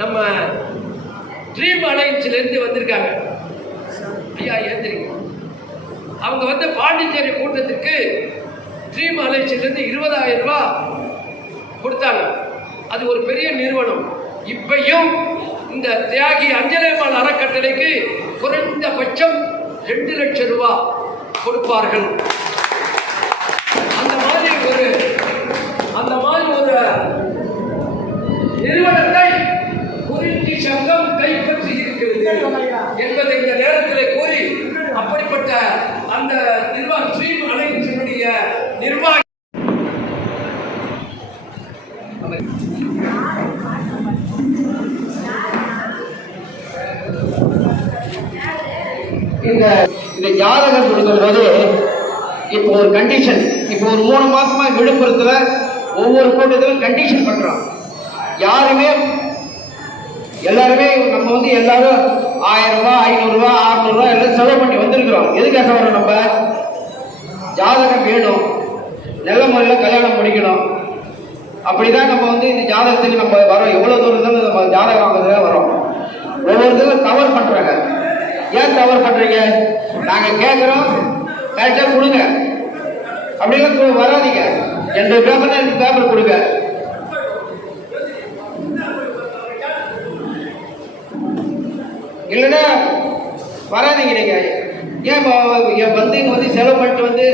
நம்ம ட்ரீம் அலையன்ஸ்லேருந்து வந்திருக்காங்க. ஐயா ஏந்திரிங்க. அவங்க வந்து பாண்டிச்சேரி கூட்டத்துக்கு ட்ரீம் அலையன்ஸ்லேருந்து 20,000 ரூபாய் கொடுத்தாங்க. அது ஒரு பெரிய நிறுவனம். இப்பையும் இந்த தியாகி அஞ்சலியம்மாள் அறக்கட்டளைக்கு குறைந்தபட்சம் 2 லட்சம் ரூபாய் கொடுப்பார்கள். அந்த மாதிரி ஒரு நிறுவனத்தை குறிஞ்சி சங்கம் கைப்பற்றி இருக்கிறது என்பதை இந்த நேரத்தில் கூறி, அப்படிப்பட்ட அந்த ட்ரீம் அலையன்ஸினுடைய நிர்வாகி இந்த ஜாதகம் கொடுக்கும்போது இப்போ ஒரு கண்டிஷன், இப்போ ஒரு 3 மாசமா விழுப்புரத்துல ஒவ்வொரு கூட்டத்திலும் கண்டிஷன் பண்றோம். எல்லாருமே நம்ம வந்து எல்லாரும் 1000 ரூபாய் 500 ரூபாய் 600 ரூபாய் எல்லாம் செலவு பண்ணி வந்திருக்கிறோம். எதுக்காக வரோம்? நம்ம ஜாதகம் வேணும், நல்ல முறையில் கல்யாணம் முடிக்கணும். அப்படிதான் நம்ம வந்து இந்த ஜாதகத்துக்கு நம்ம வரோம். எவ்வளவு தூரம் இருந்தாலும் நம்ம ஜாதகம் வாங்குறதுல வரோம். ஒவ்வொருத்தரும் கவர் பண்றாங்க. ஏன் கவர் பண்றீங்க? நாங்க கேட்கிறோம், கரெக்டா கொடுங்க. அப்படிலாம் வராதிங்க. 2 பேப்பர் கொடுங்க. இல்லைன்னா வராதிங்க. நீங்க ஏன் வந்து இங்க வந்து செலவு பண்ணிட்டு வந்து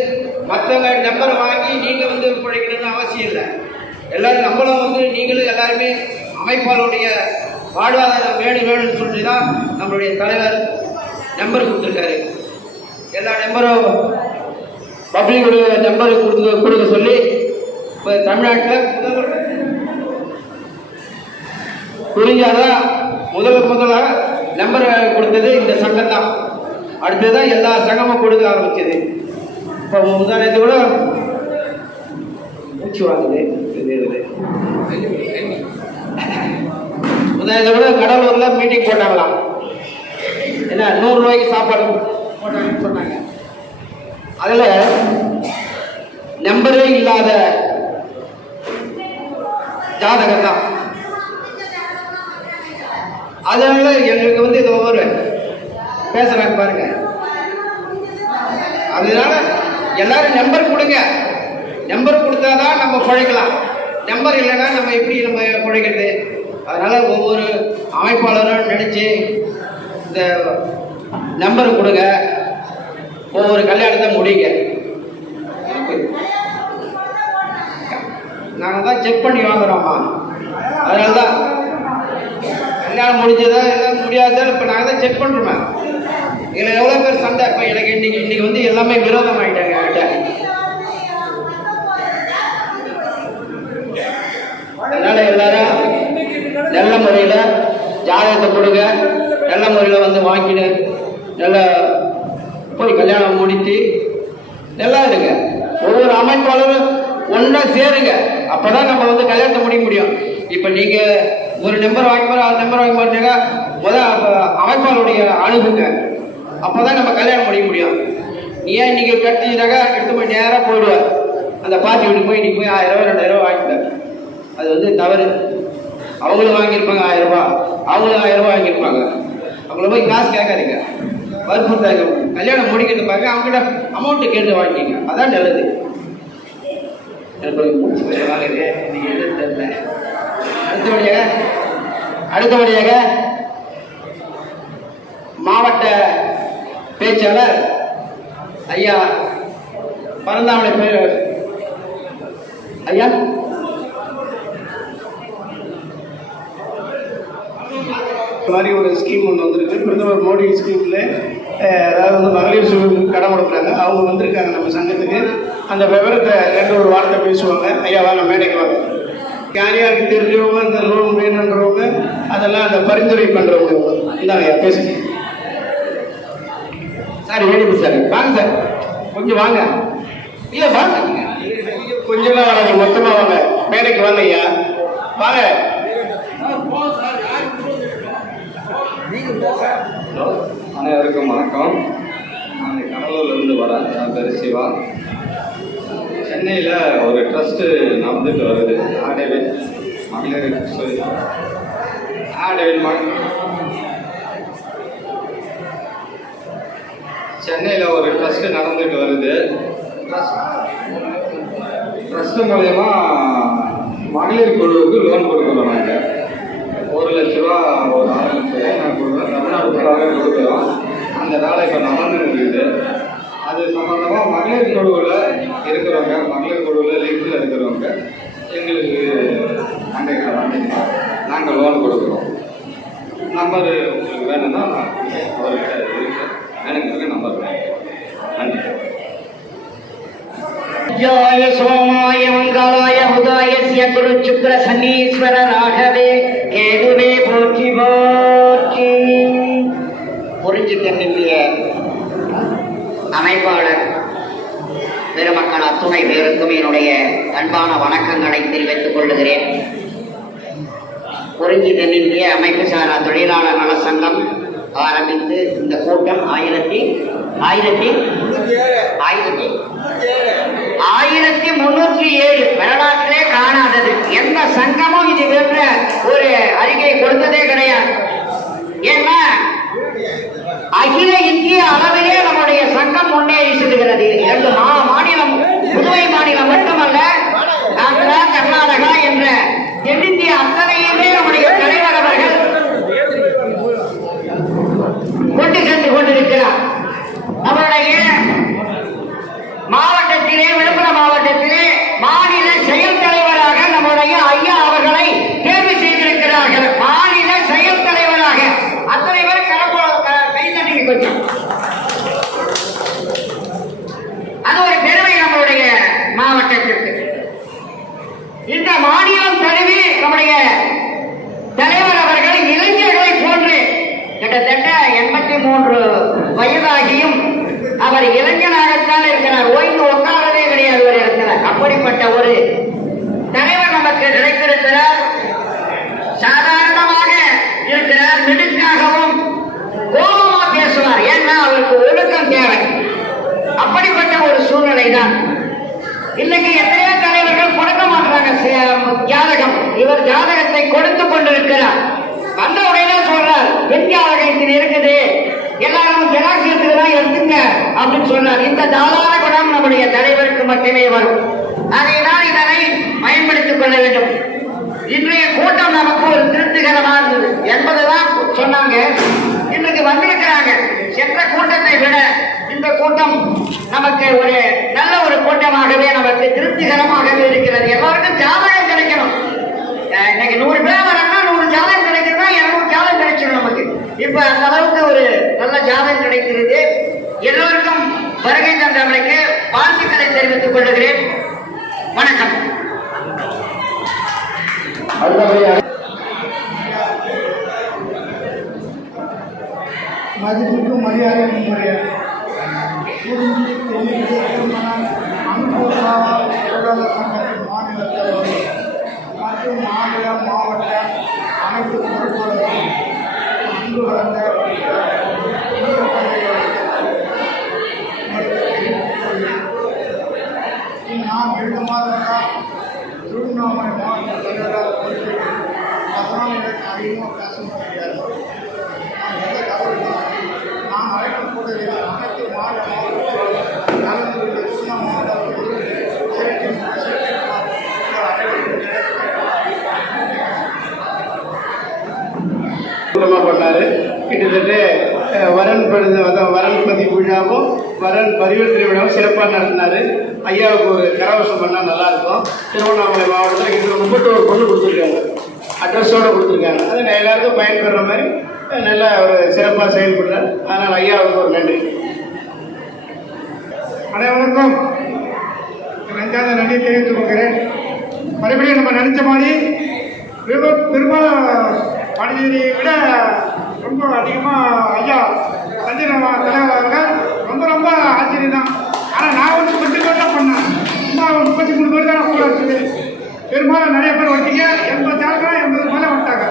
மற்றவங்க நம்பரை வாங்கி நீங்க வந்து பிழைக்கணும்னு அவசியம் இல்லை. எல்லாரும் நம்மளும் வந்து நீங்களும் எல்லாருமே அமைப்பாளருடைய வாழ்வாதாரம் வேணும்னு சொல்லி தான் நம்மளுடைய தலைவர் நம்பர் கொடுத்துருக்காரு. எல்லா நம்பரும் பப்ளிக் நம்பர் கொடுக்க சொல்லி இப்போ தமிழ்நாட்டில் புரிஞ்சாதான் முதலாக நம்பர் கொடுத்தது இந்த சங்கம் தான். அடுத்ததான் எல்லா சங்கமும் கொடுக்க ஆரம்பிச்சது. இப்போ உதாரணத்தை கூட மூச்சு வாங்குது. உதாரணத்தை கூட கடலூர்ல மீட்டிங் போட்டாங்களாம். என்ன 100 ரூபாய்க்கு சாப்பாடு போட்டாங்கன்னு சொன்னாங்க. அதில் நம்பரே இல்லாத ஜாதகம் தான். அதனால எங்களுக்கு வந்து இது ஒவ்வொரு பேசுறாங்க பாருங்க. அதனால எல்லாரும் நம்பர் கொடுங்க. நம்பர் கொடுத்தாதான் நம்ம பிழைக்கலாம். நம்பர் இல்லைன்னா நம்ம எப்படி நம்ம பிழைக்கிறது? அதனால ஒவ்வொரு அமைப்பாளரும் நினைச்சு இந்த நம்பர் கொடுங்க. ஒவ்வொரு கல்யாணத்தை முடிங்க. நாங்கள் தான் செக் பண்ணி வாங்குறோம்மா. அதனால தான் கல்யாணம் முடிஞ்சதா எல்லாம் முடியாதா இப்போ நாங்கள் தான் செக் பண்ணுறோமே. இதில் எவ்வளோ பேர் சண்டை. இப்போ எனக்கு இன்னைக்கு வந்து எல்லாமே விரோதம் ஆகிட்டாங்க என்கிட்ட. அதனால எல்லாரும் நல்ல முறையில் ஜாதகத்தை கொடுங்க. நல்ல முறையில் வந்து வாங்கிட்டு நல்லா போய் கல்யாணம் முடித்து நல்லா இருங்க. ஒவ்வொரு அமைப்பாளரும் ஒன்றா சேருங்க. அப்போதான் நம்ம வந்து கல்யாணத்தை முடிக்க முடியும். இப்போ நீங்கள் ஒரு நம்பர் வாங்கி போகிற 6 நம்பர் வாங்கி போறீங்க, அமைப்பாளருடைய அணுகுங்க. அப்போதான் நம்ம கல்யாணம் முடிக்க முடியும். ஏன் இன்னைக்கு கட்டினாக்கா எடுத்து போய் நேராக போயிடுவார். அந்த பார்ட்டி வீட்டுக்கு போய் இன்னைக்கு போய் 1000 ரூபா 2000 ரூபா வாங்கிட்டார். அது வந்து தவறு. அவங்களும் வாங்கியிருப்பாங்க 1000 ரூபா, அவங்களும் 1000 ரூபா வாங்கியிருப்பாங்க. அவங்கள போய் காசு கேட்காதீங்க, வற்புறுத்தாங்க. கல்யாணம் முடிக்கிறது பாருங்க, அவங்ககிட்ட அமௌண்ட்டு கேட்டு வாங்கிக்கிங்க. அதான் நல்லது. எனக்கு முடிச்சு வாங்குறது நீங்க எதுவும் தெரியல. அடுத்தபடியாக மாவட்ட பேச்சாளர் ஐயா பரந்தாமலை ஐயா மாதிரி ஒரு ஸ்கீம் ஒன்று வந்திருக்கு. பிரதமர் மோடி ஸ்கீமில் அதாவது வந்து மகளிர் கடன் கொடுக்குறாங்க. அவங்க வந்திருக்காங்க நம்ம சங்கத்துக்கு. அந்த விவரத்தை 2 வார்த்தை பேசுவாங்க. ஐயா வாங்க, மேடைக்கு வாங்க. யார் யாருக்கு தெரிஞ்சவங்க இந்த லோன் வேணுன்றவங்க அதெல்லாம் அந்த பரிந்துரை பண்ணுறவங்க இந்தாங்க ஐயா பேசுங்க. சார் வேணும் சார், வாங்க சார், கொஞ்சம் வாங்க. இல்லை வாங்க, கொஞ்சமாக வாங்க, மொத்தமாக வாங்க, மேடைக்கு வாங்க ஐயா வாங்க. அனைவருக்கும் வணக்கம். நான் கடலூர்லேருந்து வரேன். என் பேர் சிவா. சென்னையில் ஒரு ட்ரஸ்ட்டு நடந்துட்டு வருது. மகளிர் சென்னையில் ஒரு ட்ரஸ்ட் நடந்துட்டு வருது. ட்ரஸ்ட் மூலயமா மகளிர் குழுவுக்கு லோன் கொடுக்குறோம். நாங்கள் 1 லட்ச ரூபா ஒரு 6 லட்ச ரூபாய் நான் கொடுக்குறோம். தமிழ்நாடு ஃபுல்லாகவே கொடுக்குறோம். அந்த வேலை இப்போ நடந்துட்டு இருக்குது. அது சம்மந்தமாக மகளிர் குழுவில் இருக்கிறவங்க, மகளிர் குழுவில் லிங்கில் இருக்கிறவங்க எங்களுக்கு அன்றைக்கு வந்தீங்கன்னா நாங்கள் லோன் கொடுக்குறோம். நம்பர் உங்களுக்கு வேணும்னா அவர்கிட்ட இருக்கு, வேணுங்கிறது நம்பர் வேணும். நன்றி. ஜாய சோமாய மங்களாய உதாயஸ்ய குரு சுக்ர சனீஸ்வர ராகவே கேதுவே போற்றி போற்றி. குறிஞ்சி தென்னிந்திய அமைப்பாளர் பெருமக்கள் அத்துணை பேருக்கும் என்னுடைய அன்பான வணக்கங்களை தெரிவித்துக் கொள்ளுகிறேன். குறிஞ்சி தென்னிந்திய அமைப்பு சாரா தொழிலாளர் நல சங்கம் ஆரம்பித்து இந்த கூட்டம் 1307 வரலாற்றிலே காணாதது. எந்த சங்கமும் இது போன்ற ஒரு அறிக்கை கொடுத்ததே கிடையாது. ஏன்னா அகில இந்திய அளவிலே நம்முடைய சங்கம் முன்னேறி செல்கிறது. 2 மாநிலம், புதுவை மாநிலம் மட்டுமல்ல, ஆந்திரா, கர்நாடகா என்ற தென்னிந்திய அத்தனையுமே நம்முடைய தலைவர் அவர்கள் கொண்டு சென்று கொண்டிருக்கிறார். நம்முடைய மாவட்டத்திலே, விழுப்புரம் மாவட்டத்திலே மாநில செயல் தலைவராக நம்முடைய ஐயா அவர்களை தேர்வு செய்திருக்கிறார்கள். மாநில செயல் தலைவராக அத்தனை பேர் கைதட்டி கொஞ்சம். அது ஒரு பெருமை நம்முடைய மாவட்டத்திற்கு. இந்த மாநிலம் தழுவி நம்முடைய தலைவர் அவர்கள் இளைஞர்களை போன்று கிட்டத்தட்ட 83 வயதாகியும் அவர் இளைஞனாகத்தான் இருக்கிறார். ஓய்ந்து உட்காரவே கிடையாது ஒரு இடத்துல. அப்படிப்பட்ட ஒரு தலைவர் நமக்கு கிடைத்திருக்கிறார். சாதாரணமாக இருக்கிறார், மிடுக்காகவும் கோபமா பேசுவார். ஏன்னா அவருக்கு ஒழுக்கம் தேவை. அப்படிப்பட்ட ஒரு சூழ்நிலை தான். இன்னைக்கு எத்தனையோ தலைவர்கள் கொடுக்க மாட்டாங்க ஜாதகம். இவர் ஜாதகத்தை கொடுத்து கொண்டிருக்கிறார். வந்த உடனே சொல்றார், என் ஜாதகத்தில் இருக்குது, எல்லாரும் ஜெராக்ஸ் எடுத்துதான் எடுத்துங்க அப்படின்னு சொன்னார். இந்த தாராள குணம் நம்முடைய தலைவருக்கு மட்டுமே வரும். அதைதான் இதனை பயன்படுத்திக் கொள்ள வேண்டும். இன்றைய கூட்டம் நமக்கு ஒரு திருப்திகரமா இருந்தது என்பதுதான் சொன்னாங்க. இன்றைக்கு வந்திருக்கிறாங்க. சென்ற கூட்டத்தை விட இந்த கூட்டம் நமக்கு ஒரு நல்ல ஒரு கூட்டமாகவே, நமக்கு திருப்திகரமாகவே இருக்கிறது. எல்லாருக்கும் ஜாதகம் கிடைக்கணும். இன்னைக்கு 100 பேர் வரணும்னா 100 ஜாதகம் கிடைக்கிறதா, 200 ஜாதகம் கிடைச்சிடும் நமக்கு. இப்ப அந்த அளவுக்கு ஒரு நல்ல ஜாதகம் கிடைக்கிறது. எல்லோருக்கும் வருகை தந்தவர்களுக்கு வாழ்த்துக்களை தெரிவித்துக் கொள்கிறேன். வணக்கம். மதிப்புக்கும் மரியாதைக்கும் உரிய சங்கத்தின் மாநில தலைவர் மற்றும் மாநில, மாவட்ட அனைத்து பொறுப்பாளர்களும் அன்பு வழங்க நான் 2 மாதங்களாக திருவண்ணாமலை மாவட்ட தலைவராக பொறுப்பேற்று, அதனால் எனக்கு அதிகமாக பேச முடியாது. நான் எந்த தவறுதான் நான் அழைக்கக்கூடிய அனைத்து மாநில மாவட்டத்தில் கலந்து கொண்ட திருவண்ணாமலை பண்ணாரு. கிட்டத்தட்ட வரன் பதி விழாவும் வரன் பரிவர்த்தனை விழாவும் சிறப்பாக நடத்தினாரு. ஐயாவுக்கு ஒரு கரவசம் பண்ணால் நல்லாயிருக்கும். திருவண்ணாமலை மாவட்டத்தில் எங்களுக்கு 31 பொண்ணு கொடுத்துருக்காங்க, அட்ரஸோடு கொடுத்துருக்காங்க. அது எல்லாருக்கும் பயன்படுற மாதிரி நல்லா ஒரு சிறப்பாக செயல்படுறார். அதனால் ஐயாவுக்கு ஒரு நன்றி. அனைவருக்கும் நெஞ்சாத நன்றி தெரிவித்துக் கொள்கிறேன். மறுபடியும் நம்ம நினைச்ச மாதிரி பெரும்பாலும் பாண்டிச்சேரியை விட ரொம்ப அதிகமாக ஐயா சஞ்சய் தலைவர்கள் ரொம்ப ஆச்சரியம் தான். ஆனால் நான் வந்து கொஞ்சம் பேர் தான் பண்ணேன். சும்மா 33 பேர் தான் கூட இருக்குது. பெரும்பாலும் நிறைய பேர் வந்தீங்க. 80 ஆளுங்க 80 மேலே வந்துட்டாங்க.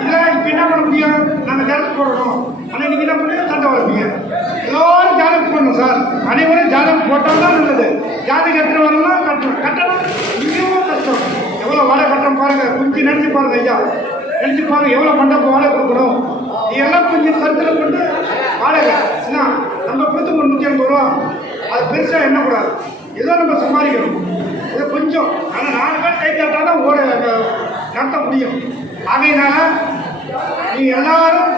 இதெல்லாம் இப்போ என்ன பண்ண முடியும்? நாங்கள் ஜாதகம் போடணும். ஆனால் நீங்கள் என்ன பண்ணுங்க, சண்டை வளர்ப்பீங்க. எல்லோரும் ஜாதகம் போடணும் சார். அனைவரும் ஜாதகம் போட்டால் தான் நல்லது. ஜாதகம் எடுத்துகிட்டு வரலாம், கட்டணும். இங்கேயும் கஷ்டம். எவ்வளோ வாடகை கட்டணும் பாருங்கள். கொஞ்சம் நினைச்சு பாருங்கள் ஐயா. நினச்சிப்பாங்க எவ்வளோ மண்டபம் வாடகை கொடுக்கணும். இதெல்லாம் கொஞ்சம் கருத்தில் கொண்டு வாடகை என்ன நம்ம கொடுத்து 350 ரூபா அது பெருசாக எண்ணக்கூடாது. ஏதோ நம்ம சம்பாதிக்கணும். இதை கொஞ்சம் ஆனால் 4 பேர் கை தட்டால் தான் நடத்த முடியும். ஆகையினால நீங்கள் எல்லாரும்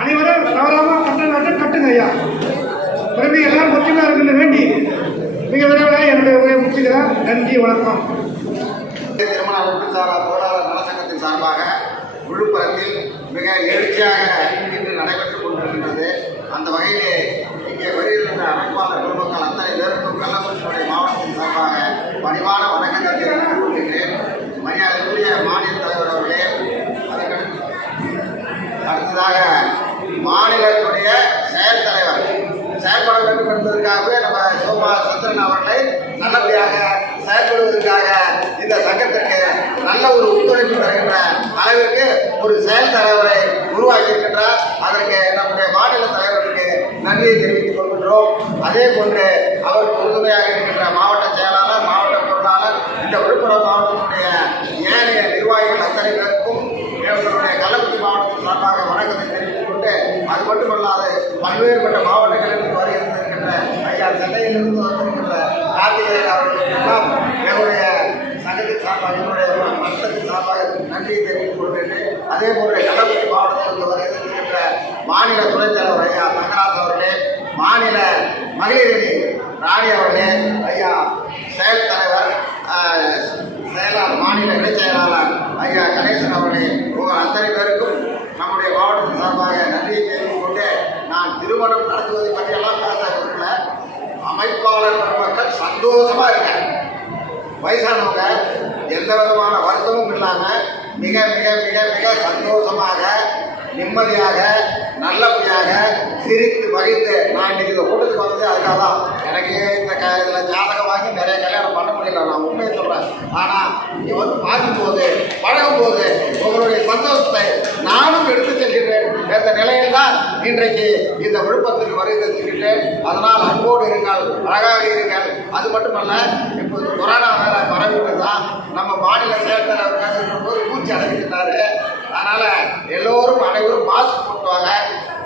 அனைவரும் தவறாமல் கட்டுங்க ஐயா. பிறகு எல்லாரும் ஒற்றுமையாக இருக்குன்னு வேண்டி மிக விரைவில் என்னுடைய உரையை முடிச்சுக்கிறேன். நன்றி, வணக்கம். திருமண உறுப்பினரான பொருளாதார நலசங்கத்தின் சார்பாக விழுப்புரத்தில் மிக எழுச்சியாக இன்று நடைபெற்றுக் கொண்டிருக்கின்றது. அந்த வகையிலே இங்கே வருகின்ற அமைப்பாளர் குடும்பங்கள் அத்தனை பேருக்கும் கள்ளக்குறிச்சியுடைய மாவட்டத்தின் சார்பாக பணிவான வணக்கத்தை தெரிவித்துக் கொள்கின்றேன். மரியாதைக்குரிய மாநில தலைவர் அவர்களே, அடுத்ததாக மாநிலத்துடைய செயல் தலைவர் செயல்பட வேண்டும் என்பதற்காகவே நம்ம சோமா சந்திரன் அவர்களை நல்லபடியாக செயல்படுவதற்காக இந்த சங்கத்திற்கு நல்ல ஒரு ஒத்துழைப்பு தருகின்ற அளவிற்கு ஒரு செயல் தலைவரை உருவாக்கி இருக்கின்றார். அதற்கு நம்முடைய மாநில தலைவருக்கு நன்றியை தெரிவித்துக் கொள்கின்றோம். அதே போன்று அவருக்கு உறுதுணையாக இருக்கின்ற மாவட்ட செயலாளர், மாவட்ட பொருளாளர், இந்த விழுப்புரம் மாவட்டத்தினுடைய ஏனைய நிர்வாகிகள் அத்தனை பேருக்கும் எங்களுடைய கள்ளக்குறிச்சி மாவட்டத்தின் சார்பாக வணக்கத்தை தெரிவித்துக் கொண்டு, அது மட்டுமல்லாது பல்வேறுபட்ட மாவட்டங்களில் வருகின்ற ஐயா சென்னையிலிருந்து வந்திருக்கின்ற கார்த்திகேயன் அவர்களுக்கெல்லாம் எங்களுடைய சங்கத்தின் சார்பாக என்னுடைய மன்றத்தின் சார்பாக நன்றியை தெரிவித்துக் கொள்கிறேன். அதே போன்ற கள்ளக்குறிச்சி மாவட்டத்திற்கு வருகின்ற மாநில துணைத் தலைவர் ஐயா தங்கராஜ் அவர்களே, மாநில மகளிரணி ராணி அவர்களே, ஐயா செயல் தலைவர் செயலாளர் மாநில இணைச் செயலாளர் ஐயா கணேசன் அவர்களே, உங்கள் அத்தனை பேருக்கும் நம்முடைய மாவட்டத்தின் சார்பாக நன்றியை தெரிவித்துக் கொண்டு, நான் திருமணம் நடத்துவதை பற்றியெல்லாம் பேச விரும்பல. அமைப்பாளர் பெருமக்கள் சந்தோஷமா இருக்காங்க. வயசானவங்க எந்த விதமான வருத்தமும் இல்லாமல் மிக மிக மிக மிக சந்தோஷமாக நிம்மதியாக நல்லபடியாக சிரித்து மகிழ்ந்து நான் இன்னைக்கு இந்த கூட்டத்துக்கு வந்து அதுக்காக தான் எனக்கு இந்த இதில் ஜாதகம் வாங்கி நிறைய கல்யாணம் பண்ண முடியல, நான் உண்மையை சொல்கிறேன். ஆனால் நீ வந்து பார்க்கும்போது பழகும்போது உங்களுடைய சந்தோஷத்தை நானும் எடுத்து செல்கின்றேன். இந்த நிலையில் தான் இன்றைக்கு இந்த விழுப்புரத்துக்கு வருகை செல்கின்றேன். அதனால் அன்போடு இருங்கள், அழகாக இருங்கள். அது மட்டுமல்ல, இப்போ கொரோனா வேற பரவிட்டு தான் நம்ம மாநில செயல்தலைவர் பேசுகிற போது பூச்சி அடைகின்றாரு. அதனால் எல்லோரும் அனைவரும் மாஸ்க் போட்டுவாங்க.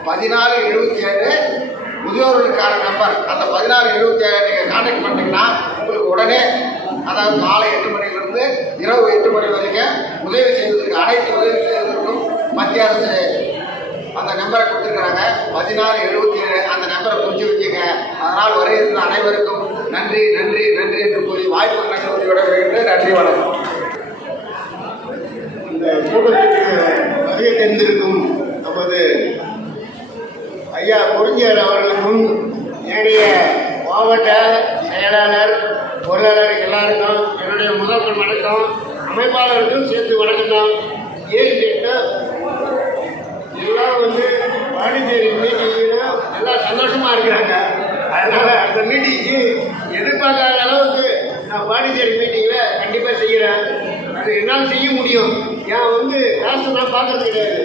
1477 முதியோர்களுக்கான நம்பர், அந்த 1477 நீங்கள் கான்டாக்ட் பண்ணிங்கன்னா உங்களுக்கு உடனே, அதாவது காலை 8 மணிலிருந்து இரவு 8 மணி வரைக்கும் உதவி செய்வதற்கு அனைத்து உதவி செய்வதற்கும் மத்திய அரசு அந்த நம்பரை கொடுத்துருக்குறாங்க. 1477 அந்த நம்பரை குறித்து வச்சுங்க. அதனால் வருகின்ற அனைவருக்கும் நன்றி நன்றி நன்றி என்று கூறி வாய்ப்பு நன்றி விட வருகின்றேன். நன்றி, வணக்கம். இந்த கூட்டத்திற்கு வருகை தெரிந்திருக்கும் நமது ஐயா பொறிஞ்சியர் அவர்களுக்கும் ஏனைய மாவட்ட செயலாளர், பொருளாளர் எல்லாருக்கும் என்னுடைய முதல்வர் வணக்கம். அமைப்பாளருக்கும் சேர்த்து வணக்கம் தான். ஏன்னு கேட்டால் எல்லாம் வந்து பாண்டிச்சேரி மீட்டிங்கில் எல்லாம் சந்தோஷமாக இருக்கிறாங்க. அதனால் அந்த மீட்டிங்கு எதிர்பார்க்காத அளவுக்கு நான் பாண்டிச்சேரி மீட்டிங்கில் கண்டிப்பாக செய்கிறேன். அது என்னால் செய்ய முடியும். ஏன் வந்து காசு நான் பார்க்கறது கிடையாது,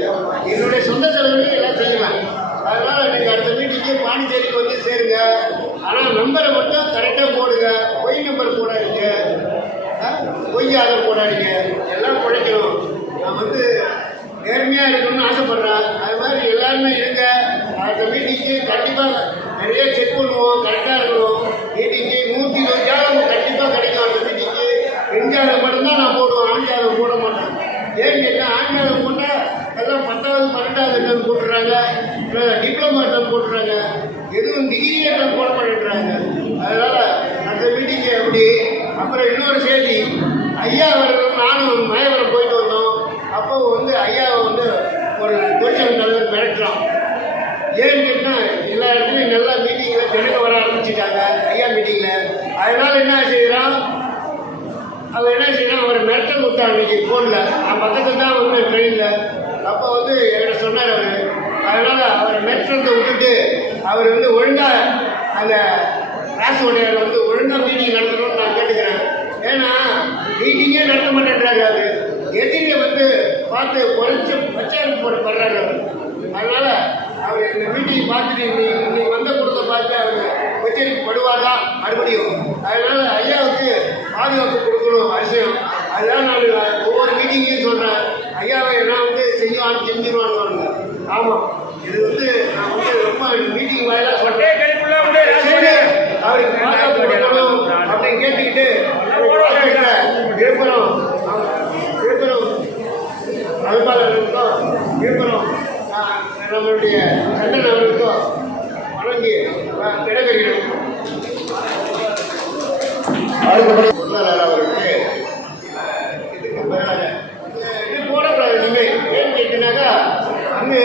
என்னுடைய சொந்த செலவுக்கு எல்லாம் செய்வேன். அதனால் நீங்கள் அடுத்த மீட்டிங்கு பாண்டிச்சேரிக்கு வந்து சேருங்க. ஆனால் நம்பரை மட்டும் கரெக்டாக போடுங்க. பொய் நம்பர் போடாதீங்க, பொய் ஆதரவு போடாதீங்க. எல்லாம் குழைக்கணும். நான் வந்து நேர்மையாக இருக்கணும்னு ஆசைப்பட்றேன். அது மாதிரி எல்லாருமே இருங்க. அடுத்த மீட்டிங்கு கண்டிப்பாக நிறைய செக் பண்ணுவோம், கரெக்டாக இருக்கணும். மீட்டிங்கு 120 ஜாதகம் கண்டிப்பாக கிடைக்கும். அந்த மீட்டிங்கு பெண் ஜாதகம் மட்டும்தான் நான் போடுவேன், ஆண் ஜாதகம் போட மாட்டேன். ஏன்னு கேட்டால் ஆண் ஜாதகம் போட்டால் எல்லாம் 10வது 12வது போட்டுறாங்க, டிப்ளமா போட்டுறாங்க, எதுவும் டிகிரியே போட மாட்டேன்றாங்க. அதனால் அந்த மீட்டிங்கு எப்படி. அப்புறம் இன்னொரு செய்தி, ஐயா அவர்களும் நானும் மயவரம் போயிட்டு வந்தோம். அப்போ வந்து ஐயாவை வந்து ஒரு தொழிற்சங்க தலைவர் மிரட்டுறோம். ஏன்னு கேட்டால் எல்லா இடத்துலையும் நல்லா மீட்டிங்கில் ஜனங்க வர ஆரம்பிச்சுட்டாங்க ஐயா மீட்டிங்கில். அதனால் என்ன செய்கிறான், அவர் என்ன செய்யறான், அவர் மிரட்டல் விட்டான் அன்றைக்கி ஃபோனில். நான் பக்கத்தில் தான் வந்து ட்ரெயினில். அப்போ வந்து என்கிட்ட சொன்னார் அவர். அதனால் அவரை மிரட்டத்தை விட்டுட்டு அவர் வந்து ஒழுங்காக அந்த ராசு உடையார் வந்து ஒழுங்காக மீட்டிங் நடத்தணும்னு நான் கேட்டுக்கிறேன். ஏன்னா மீட்டிங்கே நடத்த மாட்டேன்றாரு. அது எதிரியை வந்து பார்த்து குறைச்சி பச்சாரம் போடுறாரு அவர். அதனால் அவர் இந்த மீட்டிங் பார்த்துட்டு இன்னைக்கு வந்த கொடுத்த பார்த்து அவர் உச்சரிக்கப்படுவாரா மறுபடியும். அதனால் ஐயாவுக்கு பாதுகாப்பு கொடுக்கணும் அவசியம். அதுதான் நான் ஒவ்வொரு மீட்டிங்கையும் சொல்கிறேன். ஐயாவை நான் வந்து செய்வான்னு தெரிஞ்சிருவாங்க. ஆமாம், இது வந்து நான் வந்து ரொம்ப மீட்டிங் வாயிலாக சொன்னேன். அவருக்கு பாதுகாப்பு கொடுக்கணும் அப்படின்னு கேட்டுக்கிட்டு விழுப்புரம் அலுவலர்களுக்கும் விழுப்புரம் நம்மளுடைய சண்டன் அவர்களுக்கும் வழங்கி விடைபெறுகிறோம். பொருளாளர் அவர்களுக்கு இதுக்கு மேலாக இது போடக்கூடாது. நீங்கள் ஏன்னு கேட்டீங்கன்னாக்கா அங்கே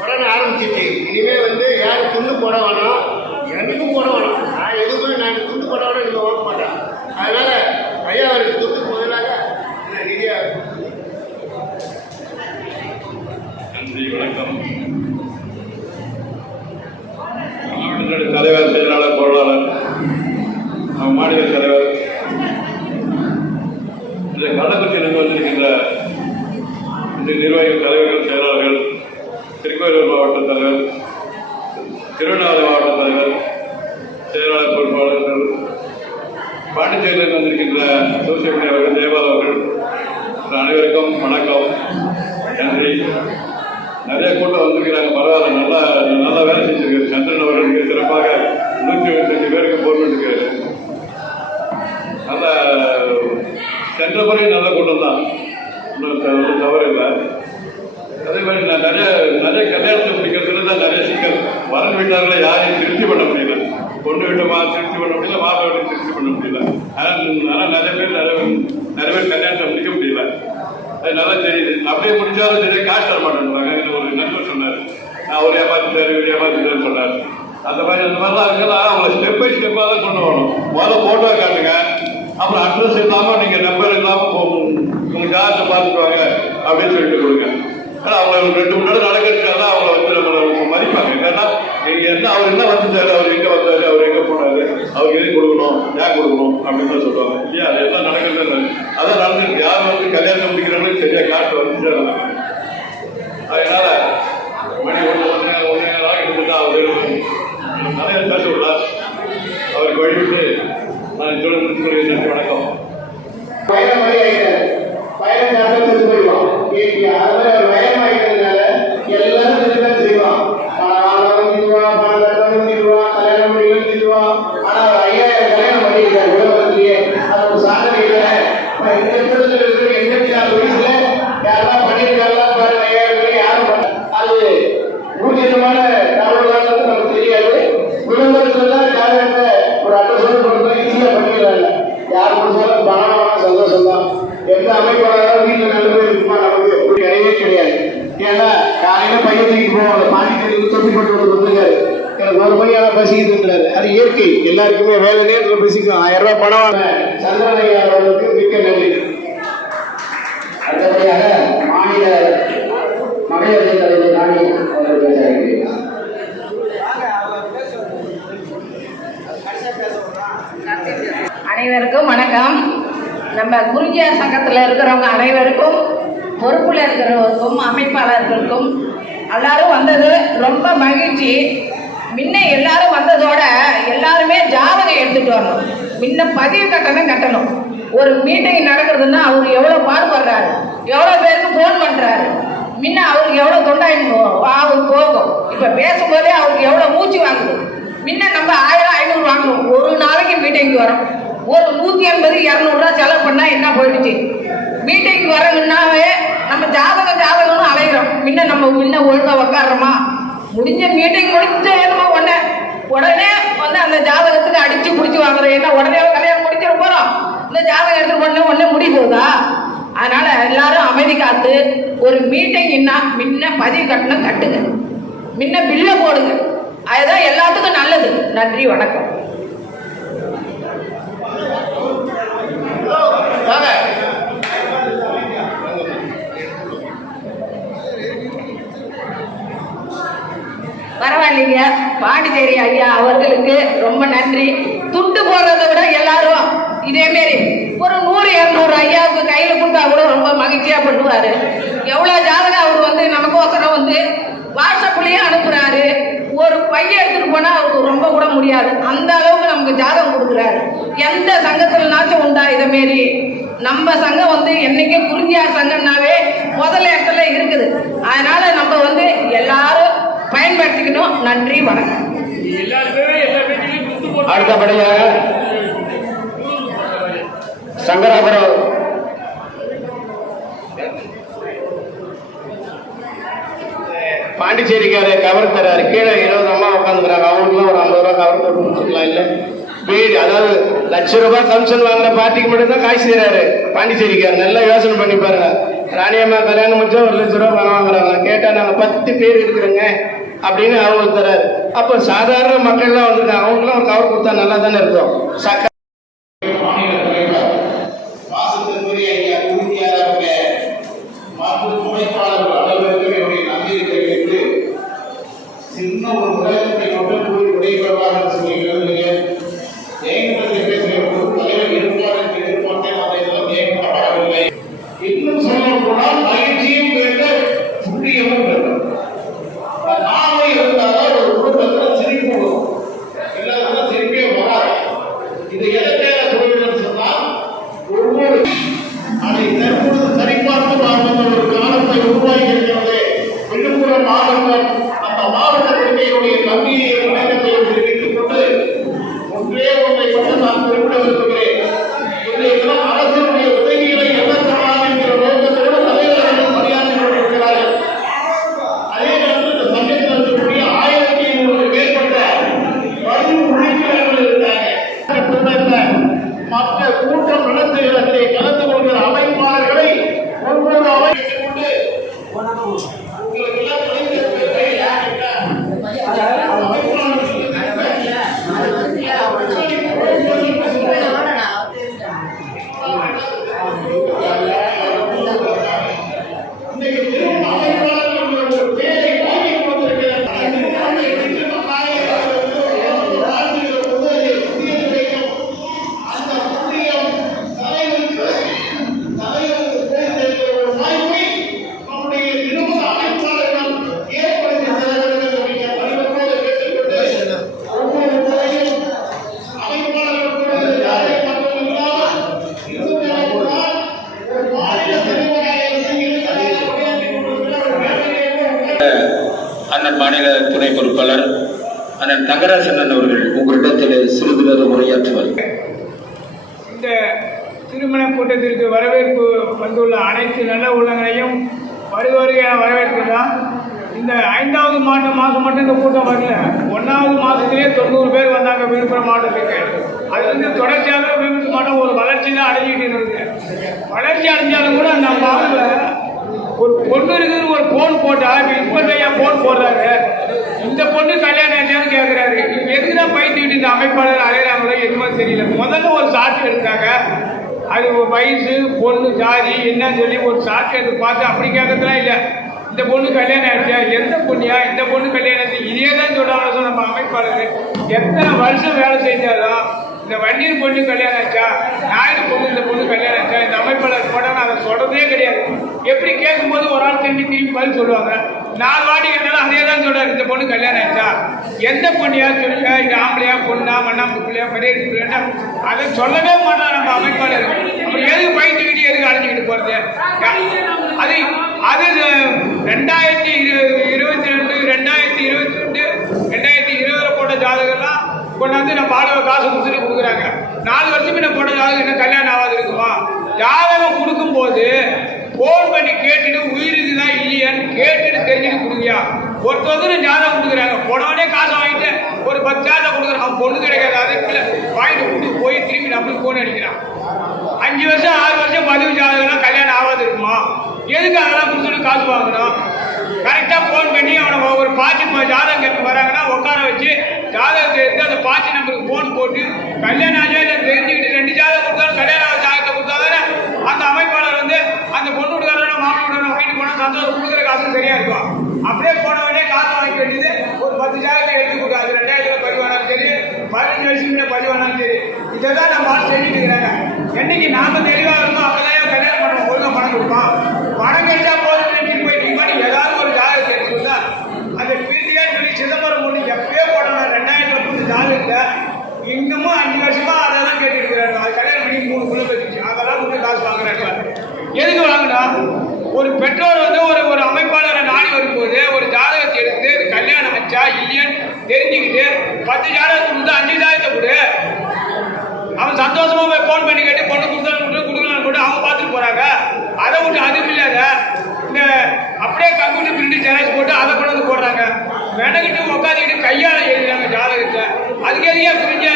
உடனே ஆரம்பிச்சிச்சு. இனிமேல் வந்து யாரும் துண்டு போட வேணாம், எனக்கும் போட வேணாம். நான் துண்டு போட வேணாம், நீங்கள் ஓட மாட்டேன். அதனால் ஐயா அவருக்கு துண்டு முதலாக நிதியாக. நன்றி, வணக்கம். மாவட்டத்தினுடைய தலைவர், செயலாளர், பொருளாளர், மாநில தலைவர், இந்த கள்ளக்குறிச்சியிலிருந்து வந்திருக்கின்ற இந்த நிர்வாகிகள், தலைவர்கள், செயலாளர்கள், திருக்கோயிலூர் மாவட்ட தலைவர், திருவண்ணாமலை மாவட்ட தலைவர், செயலாளர், பொறுப்பாளர்கள், பாண்டிச்சேரியிலிருந்து வந்திருக்கின்ற சோசியல் மீடியா அவர்கள், தேவால் அவர்கள், அனைவருக்கும் வணக்கம், நன்றி. நிறைய கூட்டம் வந்திருக்கிறாங்க, பரவாயில்ல, நல்லா வேலை செஞ்சிருக்காரு. சந்திரன் அவர்கள் மிக சிறப்பாக 125 பேருக்கு போன் பண்ணிருக்காரு. நல்ல சென்ற முறை நல்ல கூட்டம் தான், ஒன்றும் தவறு இல்லை. அதே மாதிரி நான் நிறைய கல்யாணத்தை முடிக்கிறதுல தான் நிறைய சிக்கல். வரன் வீட்டார்களை யாரையும் திருப்தி பண்ண முடியல, பொண்ணு வீட்டமா திருப்தி பண்ண முடியல, மாப்பிள்ளை வீட்டை திருப்தி பண்ண முடியல. ஆனால் நிறைய பேர் கல்யாணத்தை முடிக்க முடியல. அது நல்லா தெரியுது. அப்படியே முடிச்சாலும் சரி, காசு தர மாட்டேன்றாங்க. ஒரு நண்பர் சொன்னார், நான் ஒரு ஏமாத்திட்டாரு, ஒரு ஏமாத்திட்டாருன்னு சொன்னார். அந்த மாதிரிலாம் இருக்கலாம். அவங்களை ஸ்டெப் பை ஸ்டெப்பாக தான் கொண்டு வரணும். முதல்ல போட்டோ காட்டுங்க, அப்புறம் அட்ரஸ் இல்லாமல் நீங்கள் நம்பர் இல்லாமல் உங்கள் ஜாதகத்தை பார்த்துக்குவாங்க அப்படின்னு சொல்லிட்டு கொடுங்க. ஆனால் அவங்க 2 மணி நேரம் நடக்கிறதுனால அவங்கள வந்து நம்ம மதிப்பாங்க. ஏன்னா என்ன அவர் என்ன வந்துட்டாரு, அவர் எங்கே வந்தாரு, அவர் எங்கே போனாரு, அவருக்கு எது கொடுக்கணும், ஏன் கொடுக்கணும் அப்படின்னு தான் சொல்லுவாங்க இல்லையா? அது எல்லாம் நடக்கிறது. அதான் நடந்துருக்கு. யார் வந்து கல்யாணம் முடிக்கிறவங்களுக்கு சரியாக காட்டு வந்துச்சு. அதனால மணி ஒன்றே இருந்துட்டா அவர் நிறைய பேச விடலாம். அவருக்கு வழிவிட்டு நான் சொல்ல முடிச்சுக்கிறேன். நன்றி, வணக்கம். அது இயற்கை. எல்லாருக்குமே வேலை நேரத்தில் பேசிக்கும். 1000 ரூபாய் பணம் சந்திரனையா அவர்களுக்கு மிக்க நன்றி. அடுத்தபடியாக மாநில மகளிர் தலைவர் ராணி அவர்கள் பேச இருக்கிறார். அனைவருக்கும் வணக்கம். நம்ம குருஜியார் சங்கத்தில் இருக்கிறவங்க அனைவருக்கும், பொறுப்புல இருக்கிறவருக்கும், அமைப்பாளர்களுக்கும் எல்லாரும் வந்தது ரொம்ப மகிழ்ச்சி. முன்ன எல்லாரும் வந்ததோட எல்லாருமே ஜாதகம் எடுத்துட்டு வரணும். முன்ன பதிவு கட்டணும். ஒரு மீட்டிங் நடக்கிறதுன்னா அவர் எவ்வளோ பாடுபடுறாரு, எவ்வளோ பேருக்கு ஃபோன் பண்ணுறாரு. முன்ன அவருக்கு எவ்வளோ தொண்டாயின் போகும். இப்போ பேசும்போதே அவருக்கு எவ்வளோ மூச்சு வாங்குது. முன்ன நம்ம 1000 500 வாங்கணும். ஒரு நாளைக்கு மீட்டிங்க்கு வரோம். ஒரு 180 200 ரூபா செலவு பண்ணால் என்ன போயிடுச்சு. மீட்டிங்க்கு வரணுன்னாவே நம்ம ஜாதகம்னு அலைகிறோம். முன்ன ஒழுங்காக உக்காடுறோமா, முடிஞ்ச மீட்டிங் முடிச்ச என்னமோ உடனே வந்து அந்த ஜாதகத்துக்கு அடிச்சு பிடிச்சி வாங்குறோம். என்ன உடனே கல்யாணம் முடிச்சிட போறோம், இந்த ஜாதகம் எடுத்து உடனே முடி போகுதா? அதனால எல்லாரும் அமைதி காத்து ஒரு மீட்டிங்னா முன்ன பதிவு கட்டுங்க, முன்ன பில்ல போடுங்க. அதுதான் எல்லாத்துக்கும் நல்லது. நன்றி, வணக்கம். பரவாயில்லைங்க. பாண்டிச்சேரி ஐயா அவர்களுக்கு ரொம்ப நன்றி. துண்டு போடுறதை விட எல்லாரும் இதேமாரி ஒரு 100 200 ஐயாவுக்கு கையில் கொடுத்தா கூட ரொம்ப மகிழ்ச்சியாக பண்ணுவார். எவ்வளோ ஜாதகம் அவர் வந்து நமக்கோசரம் வந்து வாட்ஸ்அப்லேயே அனுப்புகிறாரு. ஒரு பையன் எடுத்துட்டு போனா அவருக்கு ரொம்ப கூட முடியாது. அந்த அளவுக்கு நமக்கு ஜாதகம் கொடுக்குறாரு. எந்த சங்கத்துலனாச்சும் உண்டா இதை மாரி? நம்ம சங்கம் வந்து என்னைக்கு குறிஞ்சியார் சங்கம்னாவே முதல் இடத்துல இருக்குது. அதனால நம்ம வந்து எல்லாரும் பயன்படுத்திக்கணும். நன்றி, வணக்கம். அடுத்தபடியாக சங்கராபுரம் பாண்டிச்சேரிக்கார கவர் தராரு. கீழே 20 அம்மா உட்காந்துக்கிறாங்க. அவங்களுக்குலாம் ஒரு 50 ரூபா கவர் தர கொடுத்துக்கலாம். இல்லை வீடு, அதாவது ₹1,00,000 கமிஷன் வாங்குற பார்ட்டிக்கு மட்டும்தான் காசு செய்யறாரு பாண்டிச்சேரிக்கார். நல்லா யோசனை பண்ணி பாருங்க. ராணியம்மா கல்யாணம் முடிச்சா ₹1,00,000 பணம் வாங்குறாங்க. கேட்டா நாங்க 10 பேர் இருக்கிறோங்க அப்படின்னு அவங்களுக்கு தராரு. அப்போ சாதாரண மக்கள்லாம் வந்திருக்காங்க. அவங்களுக்குலாம் ஒரு கவர் கொடுத்தா நல்லா தானே இருக்கும். சின்ன ஒரு உலகத்தை மட்டும் கூறி விடைபெறுவார் என்று சொல்லுகிறேன். தலைவர் இருப்பார் என்று எதிர்பார்த்தேன். அதை எல்லாம் ஏற்படவில்லை. இன்னும் சொல்லப்போனால் மகிழ்ச்சியும் வேண்டும், புண்ணியமும் வேண்டும். நாளை இருந்தால் ஒரு குடும்பத்தில் சிரிப்பு வரும், இல்லாத சிரிப்பே வராது. இது எதற்காக சொல்கிறேன் சொன்னால், ஒவ்வொரு அதை தற்பொழுது சரிபார்த்து வாழ்ந்த ஒரு காலத்தை உருவாக்கி இருக்கிறது விழுப்புரம் மாவட்டம். அந்த மாவட்டத்தினுடைய நம்பிக்கையை வணக்கத்தை தெரிவித்துக் கொண்டு ஒன்றே ஒன்றை மட்டும் நான் குறிப்பிட விரும்புகிறேன். இன்றைய தினம் அரசினுடைய உதவிகளை என்ன தரலாம் என்கிற நோக்கத்தோடு தலைவர்கள் பணியாற்றி கொண்டிருக்கிறார்கள். அதே நேரத்தில் இந்த சங்கத்தில் இருக்கக்கூடிய 1500 மேற்பட்ட பதிவு உறுப்பினர்கள் இருக்கிறாங்க. மற்ற கூட்டம் நடத்துகிறதை கலந்து கொள்கிற அமைப்பாளர்களை ஒவ்வொரு அமைப்பை கொண்டு உங்களுக்கு எல்லாம் அண்ணன் மாநில துணை பொறுப்பாளர் அண்ணன் தங்கராஜன் அவர்கள் உங்களிடத்தில் சிறிது நேரம் உரையாற்றுவார். இந்த திருமண கூட்டத்திற்கு வரவேற்பு வந்துள்ள அனைத்து நல்ல உள்ளங்களையும் வருவருகையான வரவேற்கிறோம். இந்த 5வது மாதம் மட்டும் இந்த கூட்டம் வரல. 1வது மாதத்திலே 90 பேர் வந்தாங்க விழுப்புரம் மாவட்டத்துக்கு. அது வந்து தொடர்ச்சியாக விழுப்புரம் மாவட்டம் ஒரு வளர்ச்சி தான் அடைஞ்சிட்டு இருக்கு. வளர்ச்சி அடைஞ்சாலும் கூட நம்ம ஆளுல ஒரு பொண்ணு இருக்குன்னு ஒரு போன் போட்டா இப்போ போன் போடுறாரு. இந்த பொண்ணு கல்யாணம் ஆச்சான்னு கேட்கிறாரு. எதுக்குதான் பயிற்சிக்கிட்டு இந்த அமைப்பாளர் அலையிறாங்களோ எதுவுமே தெரியல. முதல்ல ஒரு சாட்சி எடுத்தாங்க. அது வயசு, பொண்ணு, ஜாதி என்னன்னு சொல்லி ஒரு சாட்சி எடுத்து பார்த்து அப்படி கேட்கறதுலாம் இல்லை. இந்த பொண்ணு கல்யாணம் ஆயிடுச்சா, எந்த பொண்ணியா, இந்த பொண்ணு கல்யாணம் ஆச்சு, இதே தான் சொல்றாங்க நம்ம அமைப்பாளர். எத்தனை வருஷம் வேலை செஞ்சாலும் இந்த வண்டியில் பொண்ணு கல்யாணம் ஆச்சா, நாயுடு பொண்ணு இந்த பொண்ணு கல்யாணம் ஆச்சா, இந்த அமைப்பாளர் போட்டால் அதை சொல்றதே கிடையாது. எப்படி கேட்கும்போது ஒரு ஆள் திரும்பி பதில் சொல்லுவாங்க. 4 வாட்டி கேட்டாலும் அதே தான் சொல்றாரு. இந்த பொண்ணு கல்யாணம் ஆச்சா, எந்த பொண்ணியா சொல்லுங்க, இது ஆம்பளையா, பொண்ணா, மண்ணாம்பு பிள்ளையா, பெரிய பிள்ளையா, அதை சொல்லவே மாட்டான் நம்ம அமைப்பாளர். அப்புறம் எதுக்கு பயிற்சிக்கிட்டு எதுக்கு அழைச்சிக்கிட்டு போறது? அது 2022, 2020 போட்ட ஜாதகம்லாம் கொண்டாந்து நம்ம ஆளுவ காசு கொடுத்துட்டு கொடுக்குறாங்க. 4 வருஷமே நான் போட்ட ஜாதகம் என்ன கல்யாணம் ஆகாது இருக்குமா? ஜாதகம் கொடுக்கும்போது போன் பண்ணி கேட்டுட்டு உயிருக்குதா இல்லையான்னு கேட்டுட்டு தெரிஞ்சுட்டு கொடுங்கயா. ஒருத்தர் ஜாதகம் கொடுக்குறாங்க, போனவனே காசை வாங்கிட்டு ஒரு 10 ஜாதகம் கொடுக்குறான். அவன் பொண்ணு கிடைக்காது, அதுக்குள்ள வாங்கிட்டு கொடுத்து போய் திரும்பி நம்மளுக்கு போன் அடிக்கிறான். 5 வருஷம் 6 வருஷம் பதிவு ஜாதகம்லாம் கல்யாணம் ஆகாது இருக்குமா? எதுக்கு அதெல்லாம் கொடுத்துட்டு காசு வாங்கணும்? கரெக்டாக ஃபோன் பண்ணி அவனை ஒரு பாச்சி ஜாதகம் கேட்டு வராங்கன்னா உட்கார வச்சு ஜாதகத்தை எடுத்து அந்த பாச்சி நம்பருக்கு ஃபோன் போட்டு கல்யாணம் ஆச்சா இல்லை தெரிஞ்சுக்கிட்டு 2 ஜாதகம் கொடுத்தாலும் கல்யாணம் ஜாதகத்தை கொடுத்தாதானே அந்த அமைப்பாளர் வந்து அந்த பொண்ணு விடுக்காரன மாப்பிள்ளை விடுறவனை வாங்கிட்டு போனால் சந்தோஷம் கொடுக்குற காசு சரியா இருக்கும். அப்படியே போனவனே காசு வாங்கி வேண்டியது ஒரு 10 ஜாதகத்தை எடுத்து கொடுக்காது. 2000 பதிவானாலும் சரி, 15 வருஷம் பதிவானாலும் சரி, இதை தான் நம்ம ஆள் செஞ்சுட்டு இருக்கிறாங்க. என்னைக்கு நாம தெளிவாக இருந்தோம் அப்பதான் கல்யாணம் பண்ணுவோம். ஒழுங்கா பணம் கொடுப்பான். பணம் கழிச்சா போதும் போயிட்டு ஏதாவது ஒரு ஜாதகத்தை எடுத்து கொடுத்தா அந்த பீதியா சொல்லி சிதம்பரம் பொண்ணு எப்பயோ அதை விட்டு அதுவும் இல்லாத இந்த அப்படியே கம்ப்யூட்டர் பிரிண்ட் ஜெராக்ஸ் போட்டு அதை கொண்டு வந்து போடுறாங்க. மெனக்கிட்டு உட்காந்துக்கிட்டு கையால் எழுதுறாங்க ஜாதகத்தை. அதுக்கு எதையா பிரிஞ்சா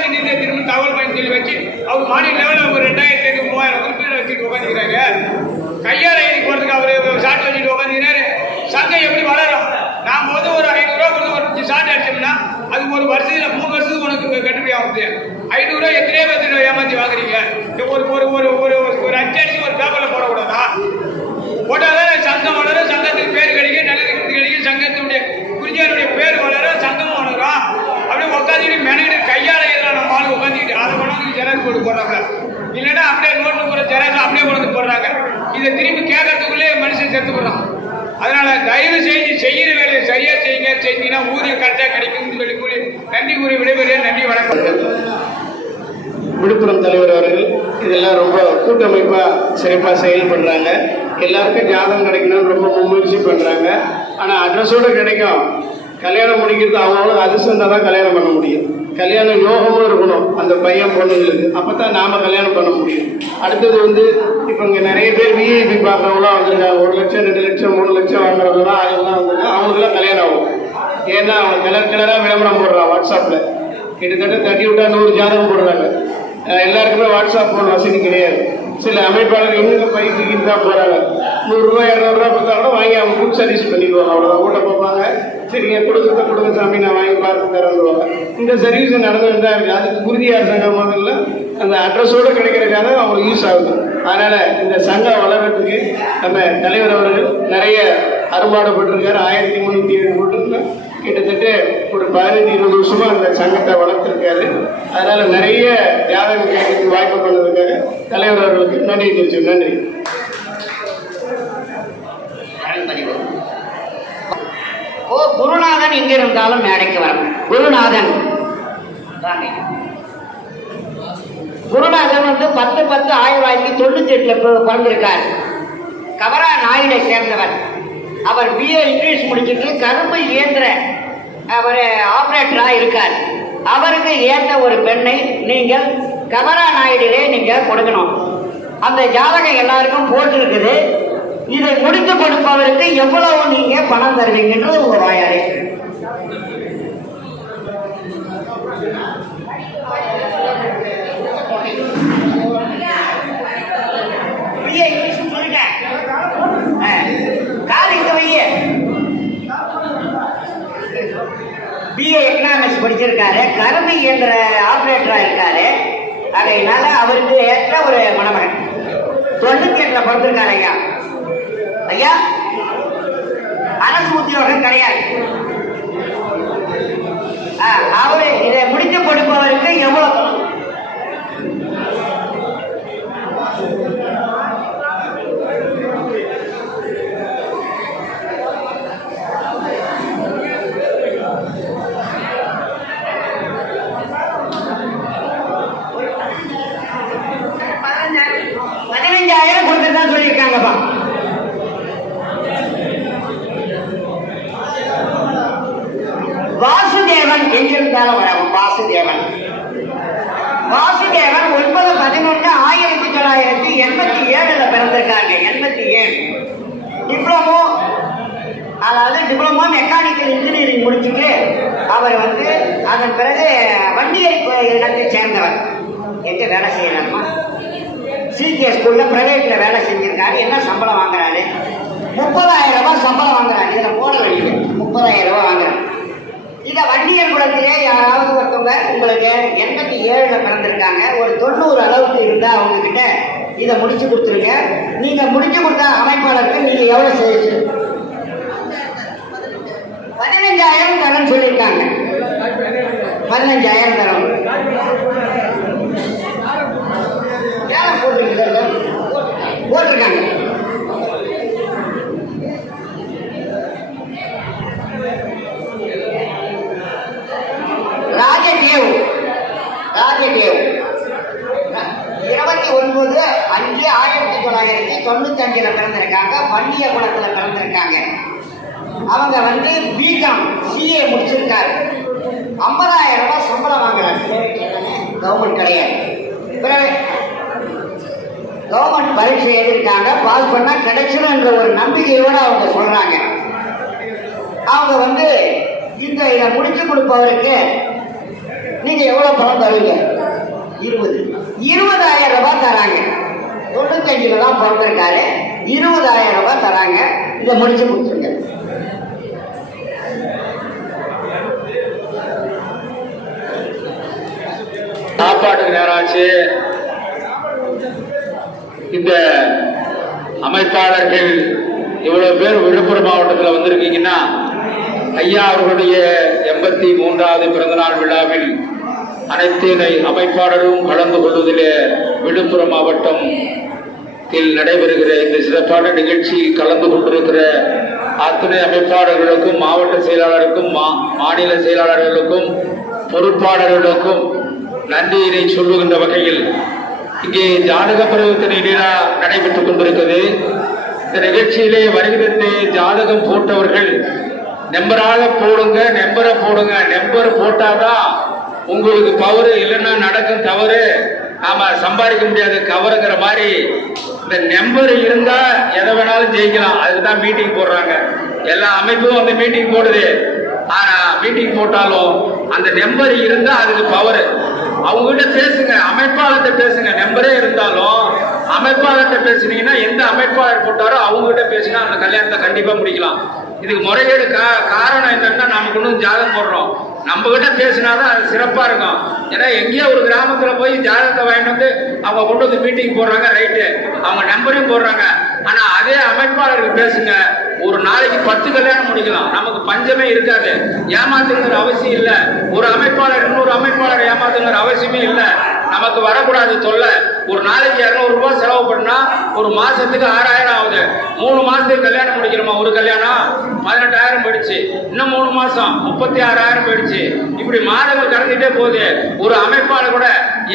தின்னு திரும்ப தகவல் பண்ணி சொல்லி வச்சு அவர் மாநில லெவலில் ஒரு 2500 3000 உறுப்பினர் வச்சுட்டு உட்காந்துக்கிறாங்க. கையால் எழுதி போகிறதுக்கு அவர் சாட்டு வச்சுட்டு உட்காந்துக்கிறாரு. சங்கம் எப்படி வளரும்? நாம் வந்து ஒரு 500 ரூபா கொடுத்து ஒரு சாட்டு அடிச்சோம்னா அதுக்கு ஒரு வருஷத்துல 3 வருஷத்துக்கு உனக்கு கட்டுப்படி ஆகுது. 500 ரூபா எத்தனையோ பேர் ஏமாற்றி வாங்குறீங்க. ஒரு ஒரு ஒரு ஒரு ஒரு அச்சடிச்சு ஒரு பேப்பரில் போடக்கூடாதா? போட்டால்தான் சங்கம் வளரும், சங்கத்துக்கு பேர் கிடைக்கும், நல்லதுக்கு கிடைக்கும், சங்கத்தினுடைய குறிஞ்சியாருடைய பேர் வளரும், சங்கமும் வளரும். அப்படியே உட்காந்துட்டு மெனக்கிட்டு கையால் எதிராக நம்ம ஆள் உட்காந்துக்கிட்டு அதை கொண்டாந்து ஜெராக்ஸ் போட்டு போடுறாங்க. இல்லைன்னா அப்படியே நோட்டு போகிற ஜெராக்ஸ் அப்படியே கொண்டு போடுறாங்க. இதை திரும்பி கேட்கறதுக்குள்ளே மனுஷன் செத்து போடுறான். அதனால தயவு செய்து செய்கிற வேலையை சரியா செய்யுங்க. செஞ்சீங்கன்னா ஊதியம் கரெக்டாக கிடைக்கும்னு சொல்லி கூறி நன்றி கூறி விடைபெறுகிறேன். நன்றி, வணக்கம். விழுப்புரம் தலைவர் அவர்கள் இதெல்லாம் ரொம்ப கூட்டமைப்பாக சிறப்பாக செயல்படுறாங்க. எல்லாருக்கும் ஜாதகம் கிடைக்கணும்னு ரொம்ப முயற்சி பண்ணுறாங்க. ஆனால் அட்ரஸோடு கிடைக்கும். கல்யாணம் முடிக்கிறது அவங்களும் அதிர்ஷ்டம் தான் கல்யாணம் பண்ண முடியும். கல்யாணம் யோகமும் இருக்கணும் அந்த பையன் பொண்ணுங்களுக்கு. அப்போ தான் நாம் கல்யாணம் பண்ண முடியும். அடுத்தது வந்து இப்போ இங்கே நிறைய பேர் விஐபி பார்க்குறவங்களாம் வந்திருக்காங்க. 1 லட்சம் 2 லட்சம் 3 லட்சம் வாங்குறவங்களாம் அதெல்லாம் வந்திருக்காங்க. அவங்களுக்குலாம் கல்யாணம் ஆகும். ஏன்னா அவங்க கலராக விளம்பரம் போடுறான் வாட்ஸ்அப்பில். கிட்டத்தட்ட தட்டி விட்டா 100 ஜாதகம் போடுறாங்க. எல்லாருக்குமே வாட்ஸ்அப் ஃபோன் வசதி கிடையாது. சில அமைப்பாளர்கள் இன்னும் பைக்கு தான் போகிறாங்க. 100 ரூபா 200 ரூபா கொடுத்தா கூட வாங்கி அவங்க ஃபுட் சர்வீஸ் பண்ணிடுவாங்க. அவ்வளோதான் ஊட்ட பார்ப்பாங்க. சரிங்க கொடுங்க சாமி நான் வாங்கி பார்த்து தரேன்னுவாங்க. இந்த சர்வீஸ் நடந்துட்டு தான் இருக்குது. அதுக்கு குருதியார் சங்கம் முதல்ல அந்த அட்ரஸோடு கிடைக்கிறதுக்காக அவங்களுக்கு யூஸ் ஆகுது. அதனால் இந்த சங்கம் வளர்கிறதுக்கு நம்ம தலைவர் அவர்கள் நிறைய அரும்பாடுபட்டிருக்காரு. 1307 கூட்டத்தில் கிட்டத்தட்ட ஒரு 15-20 வருஷமா அந்த சங்கத்தை வளர்த்துருக்காரு. அதனால நிறைய ஜாதகம் கேட்கறதுக்கு வாய்ப்பு பண்ணதுக்காக தலைவர் அவர்களுக்கு நன்றி தெரிவிச்சோம். நன்றி. குருநாதன் எங்க இருந்தாலும் மேடைக்கு வரும். குருநாதன் குருநாதன் வந்து 10/10/1998 பிறந்திருக்கார். கவரா நாயுடை சேர்ந்தவர். அவர் BA இங்கிலீஷ் முடிச்சுட்டு கரும்பு இயந்திர அவர் ஆபரேட்டரா இருக்கார். அவருக்கு ஏற்ற ஒரு பெண்ணை நீங்கள் கவரா நாயுடிலே நீங்க கொடுக்கணும். அந்த ஜாதகம் எல்லாருக்கும் போட்டிருக்குது. இதை முடித்து கொடுப்பவருக்கு எவ்வளவு நீங்க பணம் தருவீங்கன்றது உங்க வாயாரே. BA இங்கிலீஷ் சொல்லிட்டேன். BA எக்கனாமிக்ஸ் படிச்சிருக்காரு. கரும்பு இயந்திர ஆபரேட்டரா இருக்காரு. அதனால அவருக்கு ஏற்ற ஒரு மணமகன் 98 பிறந்திருக்காரு. ஐயா ஐயா அரசு உத்தியோகம் கிடையாது. அவரு இதை முடித்து கொடுப்பவருக்கு எவ்வளவு கொடுத்துதான் சொல்லியிருக்காங்கப்பா. வாசுதேவன் எங்கிருந்தாலும் வரும். வாசுதேவன் 9/11/1987 பிறந்திருக்காங்க. 87 டிப்ளமோ, அதாவது டிப்ளமோ மெக்கானிக்கல் இன்ஜினியரிங் முடிச்சுட்டு அவர் வந்து அதன் பிறகு வண்டியல் இடத்தை சேர்ந்தவர். எங்க வேலை செய்யலாமா? CK ஸ்கூல்ல பிரைவேட்ல வேலை செஞ்சிருக்காரு. என்ன சம்பளம் வாங்குறாரு? 30,000 ரூபாய் சம்பளம் வாங்குறாரு. இதுல போட வேண்டியது 30,000 ரூபாய் வாங்குறாரு. இத வண்டியல் குலத்திலே யாராவது ஒருத்தவங்க உங்களுக்கு 87 பிறந்திருக்காங்க, ஒரு 90 அளவுக்கு இருந்தா அவங்க கிட்ட இதை முடிச்சு கொடுத்துருங்க. நீங்க முடிச்சு கொடுத்த அமைப்பாளருக்கு நீங்க எவ்வளவு செய்ய 15,000 தரேன்னு சொல்லியிருக்காங்க. 15,000 தரம் போட்டிருக்காங்க. ராஜதேவ் 29/5/1995 பிறந்திருக்காங்க. வண்டிய குளத்துல பிறந்திருக்காங்க. அவங்க வந்து BCom CA முடிச்சிருக்காரு. 50,000 ரூபாய் சம்பளம் வாங்குறாங்க. கவர்மெண்ட் கிடையாது. கவர்மெண்ட் பரீட்சை எழுதியிருக்காங்க, பாஸ் பண்ணா கிடைச்சிடும் என்ற ஒரு நம்பிக்கையோட அவங்க சொல்றாங்க. அவங்க இதை முடிச்சு கொடுப்பவருக்கு நீங்க எவ்வளவு பணம் தருவீங்க? 20,000 ரூபாய் தராங்க. 95 தான் பிறந்திருக்காரு. 20,000 ரூபாய் தராங்க. இதை முடிச்சு கொடுத்துருங்க. சாப்பாட்டுக்கு நேரம் ஆச்சு. இந்த அமைப்பாளர்கள் இவ்வளவு பேர் விழுப்புரம் மாவட்டத்தில் வந்திருக்கீங்கன்னா, ஐயா அவர்களுடைய 83வது பிறந்தநாள் விழாவில் அனைத்து அமைப்பாளரும் கலந்து கொள்வதிலே விழுப்புரம் மாவட்டத்தில் நடைபெறுகிற இந்த சிறப்பான நிகழ்ச்சியில் கலந்து கொண்டிருக்கிற அத்தனை அமைப்பாளர்களுக்கும், மாவட்ட செயலாளருக்கும், மாநில செயலாளர்களுக்கும், பொறுப்பாளர்களுக்கும் நன்றியினை சொல்லுகின்ற வகையில் இங்கே ஜாதக பருவத்தின் விழா நடைபெற்றுக் கொண்டிருக்கிறது. இந்த நிகழ்ச்சியிலே வருகிறது ஜாதகம் போட்டவர்கள் நம்பராக போடுங்க, நம்பரை போடுங்க. நம்பர் போட்டாதான் உங்களுக்கு பவர், இல்லைன்னா நடக்கும் தவறு. நாம சம்பாதிக்க முடியாது கவருங்கிற மாதிரி இந்த நம்பர் இருந்தா எதை வேணாலும் ஜெயிக்கலாம். அதுக்குதான் மீட்டிங் போடுறாங்க. எல்லா அமைப்பும் மீட்டிங் போடுது. ஆனா மீட்டிங் போட்டாலும் அந்த நம்பர் இருந்தா அதுக்கு பவர். அவங்க கிட்ட பேசுங்க, அமைப்பாளர்கிட்ட பேசுங்க. நம்பரே இருந்தாலும் அமைப்பாளர்கிட்ட பேசுனீங்கன்னா, எந்த அமைப்பாளர் போட்டாரோ அவங்க கிட்ட பேசினா அந்த கல்யாணத்தை கண்டிப்பா முடிக்கலாம். இதுக்கு முறைகேடு காரணம் என்னன்னா, நமக்கு இன்னும் ஜாதகம் போடுறோம், நம்ம கிட்ட பேசினாதான் அது சிறப்பா இருக்கும். ஏன்னா எங்கேயோ ஒரு கிராமத்துல போய் ஜாதகத்தை வாங்கிட்டு அவங்க கொண்டு வந்து மீட்டிங் போடுறாங்க, ரைட்டு, அவங்க நம்பரையும் போடுறாங்க. ஆனா அதே அமைப்பாளருக்கு பேசுங்க, ஒரு நாளைக்கு 10 கல்யாணம் முடிக்கலாம். நமக்கு பஞ்சமே இருக்காது. ஏமாத்துங்கிற அவசியம் இல்லை. ஒரு அமைப்பாளர் இன்னொரு அமைப்பாளர் ஏமாத்துங்கிற அவசியமே இல்லை. நமக்கு வரக்கூடாது தொல்லை. ஒரு நாளைக்கு 200 ரூபாய் செலவு பண்ணா ஒரு மாசத்துக்கு 6,000 ஆகுது. 3 மாசத்துக்கு கல்யாணம் முடிக்கணுமா? ஒரு கல்யாணம் 18,000 போயிடுச்சு. இன்னும் 3 மாசம் 36,000 போயிடுச்சு. இப்படி மாதங்கள் கடந்துட்டே போகுது. ஒரு அமைப்பாளர் கூட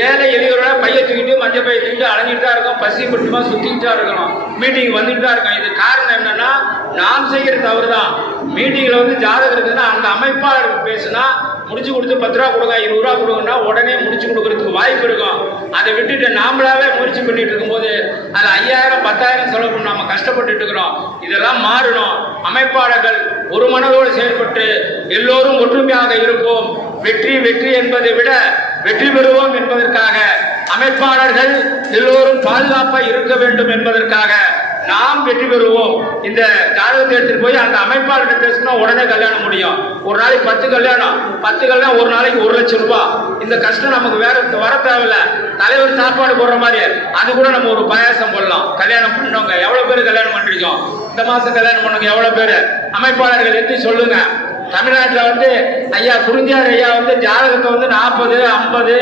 ஏழை எளியோட பைய தூக்கிட்டு மஞ்சள் பைய தூக்கிட்டு அலைஞ்சிட்டு தான் இருக்கும். பசி பட்டுமா சுத்திட்டு தான் இருக்கணும். மீட்டிங் வந்துட்டு தான் இருக்கும். இது காரணம் என்னன்னா, நாம் செய்கிற தவறு தான். மீட்டிங்ல ஜாதகம் இருக்குதுன்னா அந்த அமைப்பாளருக்கு பேசுனா முடிச்சு கொடுத்து 10 ரூபா கொடுங்க, 20 ரூபா கொடுங்கன்னா உடனே முடிச்சு கொடுக்கறதுக்கு வாய்ப்பு இருக்கும். அதை விட்டுட்டு நாமளாவே முயற்சி பண்ணிட்டு இருக்கும்போது அது 5,000 10,000 செலவு பண்ணி நாம கஷ்டப்பட்டு இருக்கிறோம். இதெல்லாம் மாறணும். அமைப்பாளர்கள் ஒரு மனதோடு செயல்பட்டு எல்லோரும் ஒற்றுமையாக இருப்போம். வெற்றி வெற்றி என்பதை விட வெற்றி பெறுவோம் என்பதற்காக, அமைப்பாளர்கள் எல்லோரும் பாதுகாப்பாக இருக்க வேண்டும் என்பதற்காக நாம் வெற்றி பெறுவோம். இந்த ஜாதகத்தை எடுத்துட்டு போய் அந்த அமைப்பாளர்கிட்ட பேசினா உடனே கல்யாணம் முடியும். ஒரு நாளைக்கு 10 கல்யாணம், 10 கல்யாணம் ஒரு நாளைக்கு 1 லட்சம் ரூபாய். இந்த கஷ்டம் நமக்கு வேற வர தேவையில்ல. தலைவர் சாப்பாடு போடுற மாதிரி அது கூட நம்ம ஒரு பாயாசம் போடலாம். கல்யாணம் பண்ணவங்க எவ்வளவு பேர் கல்யாணம் பண்ணிருக்கோம்? இந்த மாசம் கல்யாணம் பண்ணவங்க எவ்வளவு பேரு? அமைப்பாளர்கள் எடுத்து சொல்லுங்க. தமிழ்நாட்டில் ஐயா குறிஞ்சியார் ஐயா ஜாதகத்தை 40, 50,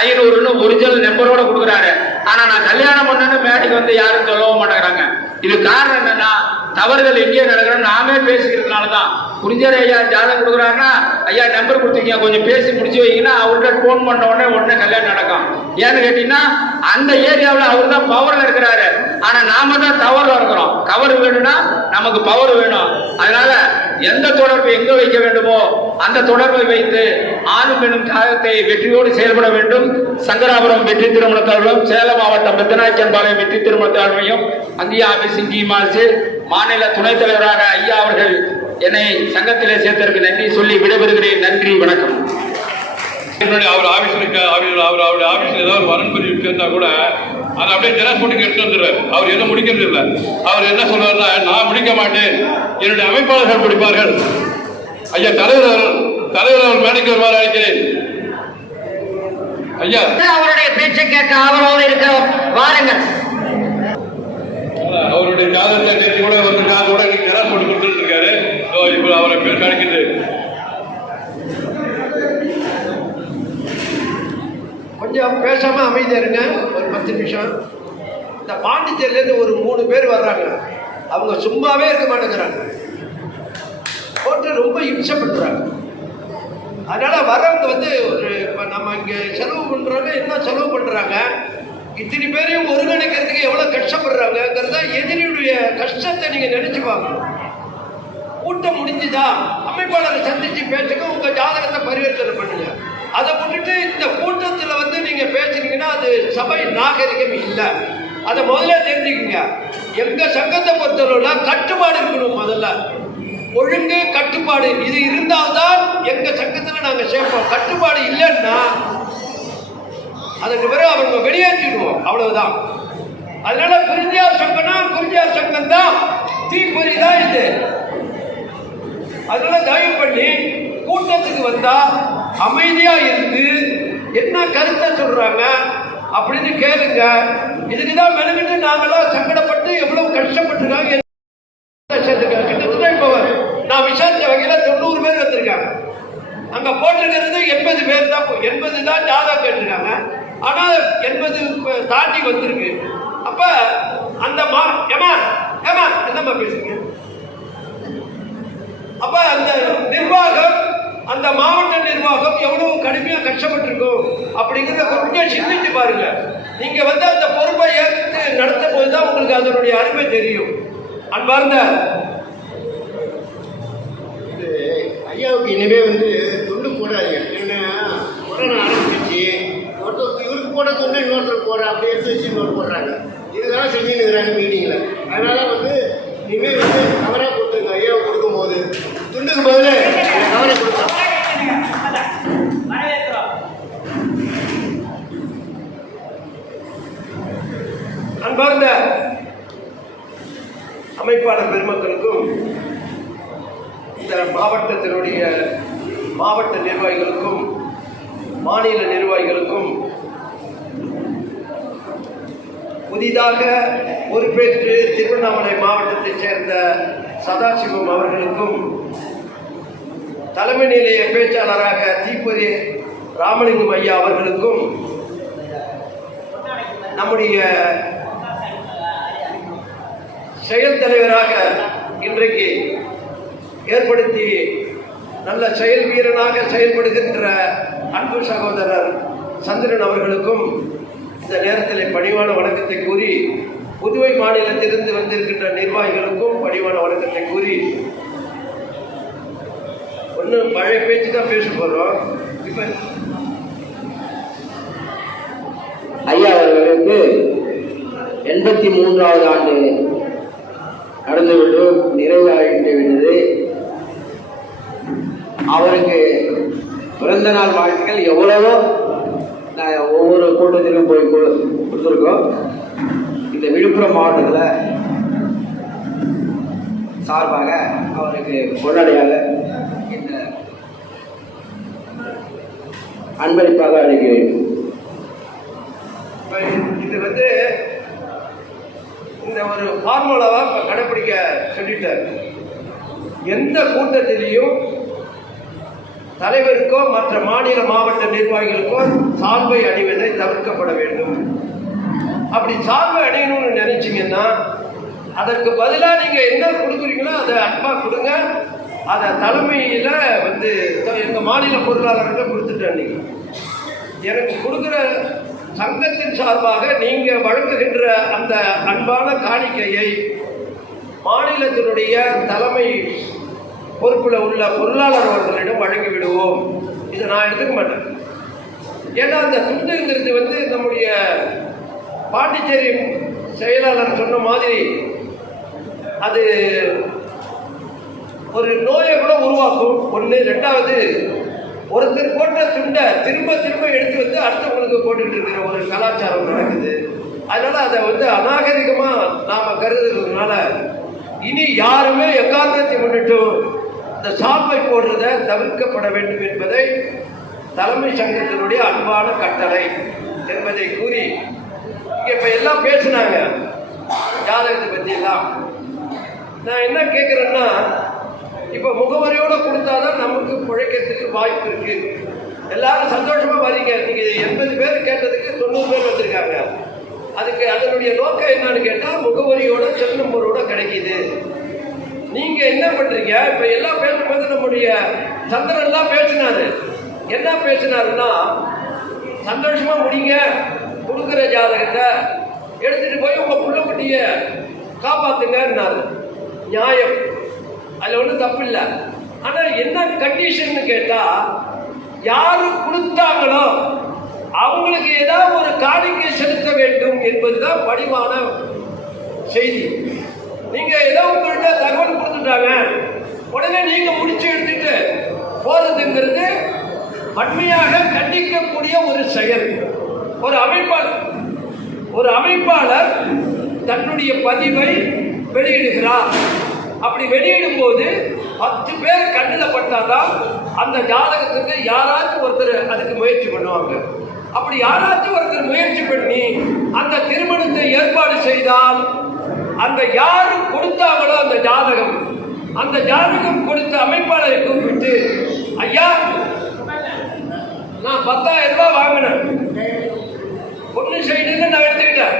500ன்னு ஒரிஜினல் நம்பரோட கொடுக்குறாரு. ஆனா நான் கல்யாணம் பண்ணேன்னு மேடைக்கு யாரும் சொல்லவும் மாட்டேங்கிறாங்க. இது காரணம் என்னன்னா, தவறுகள் எங்கே நடக்கிறோம் நாமே பேசிக்கிறதுனாலதான். குறிஞ்சியார் ஐயா ஜாதகம் கொடுக்குறாருன்னா, ஐயா நம்பர் கொடுத்தீங்க கொஞ்சம் பேசி முடிச்சு வைங்கன்னா அவர்கிட்ட போன் பண்ண உடனே கல்யாணம் நடக்கும். ஏன்னு கேட்டீங்கன்னா, அந்த ஏரியாவில் அவர் தான் பவர்ல இருக்கிறாரு. ஆனா நாம தான் தவறுல இருக்கிறோம். கவர் வேணும்னா நமக்கு பவர் வேணும். அதனால எந்த தொடர்பு எங்க வைக்க வேண்டுமோ அந்த தொடர்பை வைத்து ஆணும் பெண்ணும் ஜாதகத்தை வெற்றியோடு செயல்பட வேண்டும். சங்கராபுரம் வெற்றி திருமணத்தாளர்களும், சேலம் மாவட்டம் பெத்தநாயக்கன்பாளையம் வெற்றி திருமணத்தாளர்களையும், அங்கேயே ஆபீஸ் இங்கேயுமாச்சு மாநில துணைத் தலைவராக ஐயா அவர்கள் என்னை சங்கத்திலே சேர்த்ததற்கு நன்றி சொல்லி விடைபெறுகிறேன். நன்றி, வணக்கம். அவர் ஆபீஸ்ல அவருடைய ஆபீஸ்ல ஏதாவது வரன் பதிவு சேர்ந்தா கூட அதை அப்படியே ஜெராக்ஸ் போட்டு எடுத்து வந்துடுறாரு. அவர் எதுவும் முடிக்கிறது இல்லை. அவர் என்ன சொல்றாருன்னா, நான் முடிக்க மாட்டேன், என்னுடைய அமைப்பாளர்கள் முடிப்பார்கள். ஐயா தலைவர் மேடைக்கு வருவார் அழைக்கிறேன். ஐயா அவருடைய பேச்சை கேட்க அவரோடு இருக்க வாருங்கள். அவருடைய ஜாதகத்தை நேற்று கூட ஜாதகம் கூட ஜெராக்ஸ் போட்டு கொடுத்துட்டு இருக்காரு. இப்போ அவரை பேர் கிடைக்குது. கொஞ்சம் பேசாம அமைதியா இருங்க, ஒரு 10 நிமிஷம். இந்த பாண்டிச்சேரியிலேருந்து ஒரு 3 பேர் வர்றாங்க. அவங்க சும்மாவே இருக்க மாட்டேங்கிறாங்க, போட்டு ரொம்ப இம்சப்படுத்துறாங்க. அதனால வரவங்க ஒரு நம்ம இங்கே செலவு பண்றாங்க, என்ன செலவு பண்றாங்க, இத்தனை பேரையும் ஒருங்கிணைக்கிறதுக்கு எவ்வளவு கஷ்டப்படுறாங்கிறத எதிரியுடைய கஷ்டத்தை நீங்க நினைச்சு பார்க்கணும். கூட்டம் முடிஞ்சுதா, அமைப்பாளரை சந்திச்சு பேசுங்க, உங்க ஜாதகத்தை பரிவர்த்தனை பண்ணுங்க. அதை விட்டுட்டு இந்த கூட்டத்தில் நீங்க பேசுறீங்கன்னா அது சபை நாகரிகம் இல்லை. அதை முதல்ல தெரிஞ்சுக்கங்க. எங்க சங்கத்தை பொறுத்தவரை கட்டுப்பாடு இருக்கணும். முதல்ல ஒழுங்கு கட்டுப்பாடு இது இருந்தால்தான் எங்க சங்கத்துல நாங்க சேர்ப்போம். கட்டுப்பாடு இல்லைன்னா அதுக்கு பிறகு அவங்க வெளியேற்றிடுவோம், அவ்வளவுதான். அதனால குறிஞ்சியார் சங்கம்னா குறிஞ்சியார் சங்கம் தான், தீப்பொறி தான் இது. அதனால தயவு பண்ணி கூட்டத்துக்கு வந்தா அமைதியா இருந்து என்ன கருத்தை சொல்றாங்க அப்படின்னு கேளுங்க. இதுக்குதான் மெனக்கிட்டு நாங்களாம் சங்கடப்பட்டு எவ்வளவு கஷ்டப்பட்டிருக்காங்க. கிட்டத்தட்ட இப்போ நான் விசாரிச்ச வகையில 90 பேர் வந்திருக்காங்க. அங்க போட்டிருக்கிறது 80 பேர் தான். 80 தான் ஜாதகம் கேட்டிருக்காங்க. ஆனா 80 தாண்டி வந்திருக்கு. அப்ப அந்த என்னமா பேசுங்க. அப்ப அந்த நிர்வாகம், அந்த மாவட்ட நிர்வாகம் எவ்வளவு கடுமையா கஷ்டப்பட்டிருக்கும் அப்படிங்கிறத கொஞ்சம் சிந்திச்சு பாருங்க. நீங்க வந்து அந்த பொறுப்பை ஏற்று நடத்தும் போதுதான் உங்களுக்கு அதனுடைய அருமை தெரியும். அன்பார்ந்த ஐயாவுக்கு இனிமே வந்து துண்டு போடாதீங்க. ஏன்னா கொரோனா ஆரம்பிச்சு ஒருத்தருக்கு இவருக்கு போட துண்டு இன்னொருத்தருக்கு போட அப்படியே எடுத்து வச்சு இன்னொரு போடுறாங்க. இதுதான் செஞ்சுன்னு இருக்கிறாங்க மீட்டிங்கில். அதனால வந்து இனிமேல் வந்து கவராக கொடுத்துருங்க. ஐயாவுக்கு கொடுக்கும்போது துண்டுக்கு பதில் கவரை கொடுக்கலாம். அன்பார்ந்த அமைப்பாளர் பெருமக்களுக்கும் இந்த மாவட்டத்தினுடைய மாவட்ட நிர்வாகிகளுக்கும் மாநில நிர்வாகிகளுக்கும் புதிதாக பொறுப்பேற்று திருவண்ணாமலை மாவட்டத்தைச் சேர்ந்த சதாசிவம் அவர்களுக்கும் தலைமை நிலைய பேச்சாளராக தீப்பொறி ராமலிங்கம் ஐயா அவர்களுக்கும் நம்முடைய செயல் தலைவராக இன்றைக்கு ஏற்படுத்தி நல்ல செயல் வீரனாக செயல்படுகின்ற அன்பு சகோதரர் சந்திரன் அவர்களுக்கும் இந்த நேரத்தில் பணிவான வணக்கத்தை கூறி, புதுவை மாநிலத்திலிருந்து வந்திருக்கின்ற நிர்வாகிகளுக்கும் பணிவான வணக்கத்தை கூறி, ஒன்றும் பழைய பேச்சு தான் பேச போறோம். இப்ப ஐயா அவர்களுக்கு 83வது ஆண்டு நடந்துவிட்டு நிறைவாகிட்டு விட்டது. அவருக்கு பிறந்த நாள் வாழ்த்துக்கள் எவ்வளவோ ஒவ்வொரு கூட்டத்திலும் போய் கொடுத்துருக்கோம். இந்த விழுப்புரம் மாவட்டத்தில் சார்பாக அவருக்கு கொண்டாடியாக இந்த அன்பளிப்பாக அளிக்கிறேன். இது வந்து இந்த ஒரு ஃபார்முலாவா கடைபிடிக்க சொல்லிட்டார். எந்த கூட்டத்திலையும் தலைவருக்கோ மற்ற மாநில மாவட்ட நிர்வாகிகளுக்கோ சால்வை அணிவதை தவிர்க்கப்பட வேண்டும். அப்படி சால்வை அணியணும்னு நினைச்சீங்கன்னா அதற்கு பதிலாக நீங்க என்ன கொடுக்குறீங்களோ அதை அன்பா கொடுங்க. அதை தலைமையில வந்து எங்க மாநில பொருளாளர்கிட்ட கொடுத்துட்டேன். நீங்க எனக்கு கொடுக்குற சங்கத்தின் சார்பாக நீங்க வழங்குகின்ற அந்த அன்பான காணிக்கையை மாநிலத்தினுடைய தலைமை பொறுப்புல உள்ள பொருளாளர் அவர்களிடம் வழங்கி விடுவோம். இதை நான் எடுத்துக்க மாட்டேன். ஏன்னா அந்த துண்டுங்கிறது வந்து நம்முடைய பாண்டிச்சேரி செயலாளர் சொன்ன மாதிரி அது ஒரு நோயை கூட உருவாக்கும். ஒன்று. ரெண்டாவது, ஒருத்தர் போட்ட துண்டை திரும்ப திரும்ப எடுத்து வந்து அடுத்தவங்களுக்கு போட்டுட்டு இருக்கிற ஒரு கலாச்சாரம் நடக்குது. அதனால அதை வந்து அநாகரிகமா நாம கருதுறதுனால இனி யாருமே எக்காரணத்தை முன்னிட்டு இந்த சால்வை போடுறதை தவிர்க்கப்பட வேண்டும் என்பதை தலைமை சங்கத்தினுடைய அன்பான கட்டளை என்பதை கூறி, இப்ப எல்லாம் பேசினாங்க ஜாதகத்தை பத்தி எல்லாம். நான் என்ன கேட்கிறேன்னா, இப்ப முகவரியோட கொடுத்தாதான் நமக்கு பிழைக்கிறதுக்கு வாய்ப்பு இருக்கு. எல்லாரும் சந்தோஷமா வரீங்க. நீங்க 80 பேர் கேட்டதுக்கு 90 பேர் வந்திருக்காங்க. அதுக்கு அதனுடைய நோக்கம் என்னன்னு கேட்டா, முகவரியோட செல் நம்பரோட கிடைக்குது. நீங்க என்ன பண்றீங்க? இப்ப எல்லாம் பேசும்போது நம்முடைய சந்திரன் எல்லாம் பேசினாரு. என்ன பேசினாருன்னா, சந்தோஷமா முடிங்க, கொடுக்குற ஜாதகத்தை எடுத்துட்டு போய் உங்க புள்ள குட்டிய காப்பாத்துங்கன்னாரு. நியாயம், அதுல ஒன்றும் தப்பு இல்லை. ஆனா என்ன கண்டிஷன் கேட்டா, யாரு கொடுத்தாங்களோ அவங்களுக்கு ஏதாவது ஒரு காணிக்கை செலுத்த வேண்டும் என்பதுதான் பணிவான செய்தி. நீங்க ஏதோ உங்கள்கிட்ட தகவல் கொடுத்துட்டாங்க, உடனே நீங்க முடிச்சு எடுத்துட்டு போறதுங்கிறது வன்மையாக கண்டிக்கக்கூடிய ஒரு செயல். ஒரு அமைப்பாளர் தன்னுடைய பதிவை வெளியிடுகிறார். அப்படி வெளியிடும் போது 10 பேர் கண்ணில் பட்டாதான் அந்த ஜாதகத்துக்கு யாராச்சும் ஒருத்தர் அதுக்கு முயற்சி பண்ணுவாங்க. அப்படி யாராச்சும் ஒருத்தர் முயற்சி பண்ணி அந்த திருமணத்தை ஏற்பாடு செய்தால் அந்த யாரு கொடுத்தாங்களோ அந்த ஜாதகம் கொடுத்த அமைப்பாளரை கூப்பிட்டு, ஐயா நான் 10,000 ரூபாய் வாங்கினேன், பொண்ணு சைடுன்னு நான் எடுத்துக்கிட்டேன்,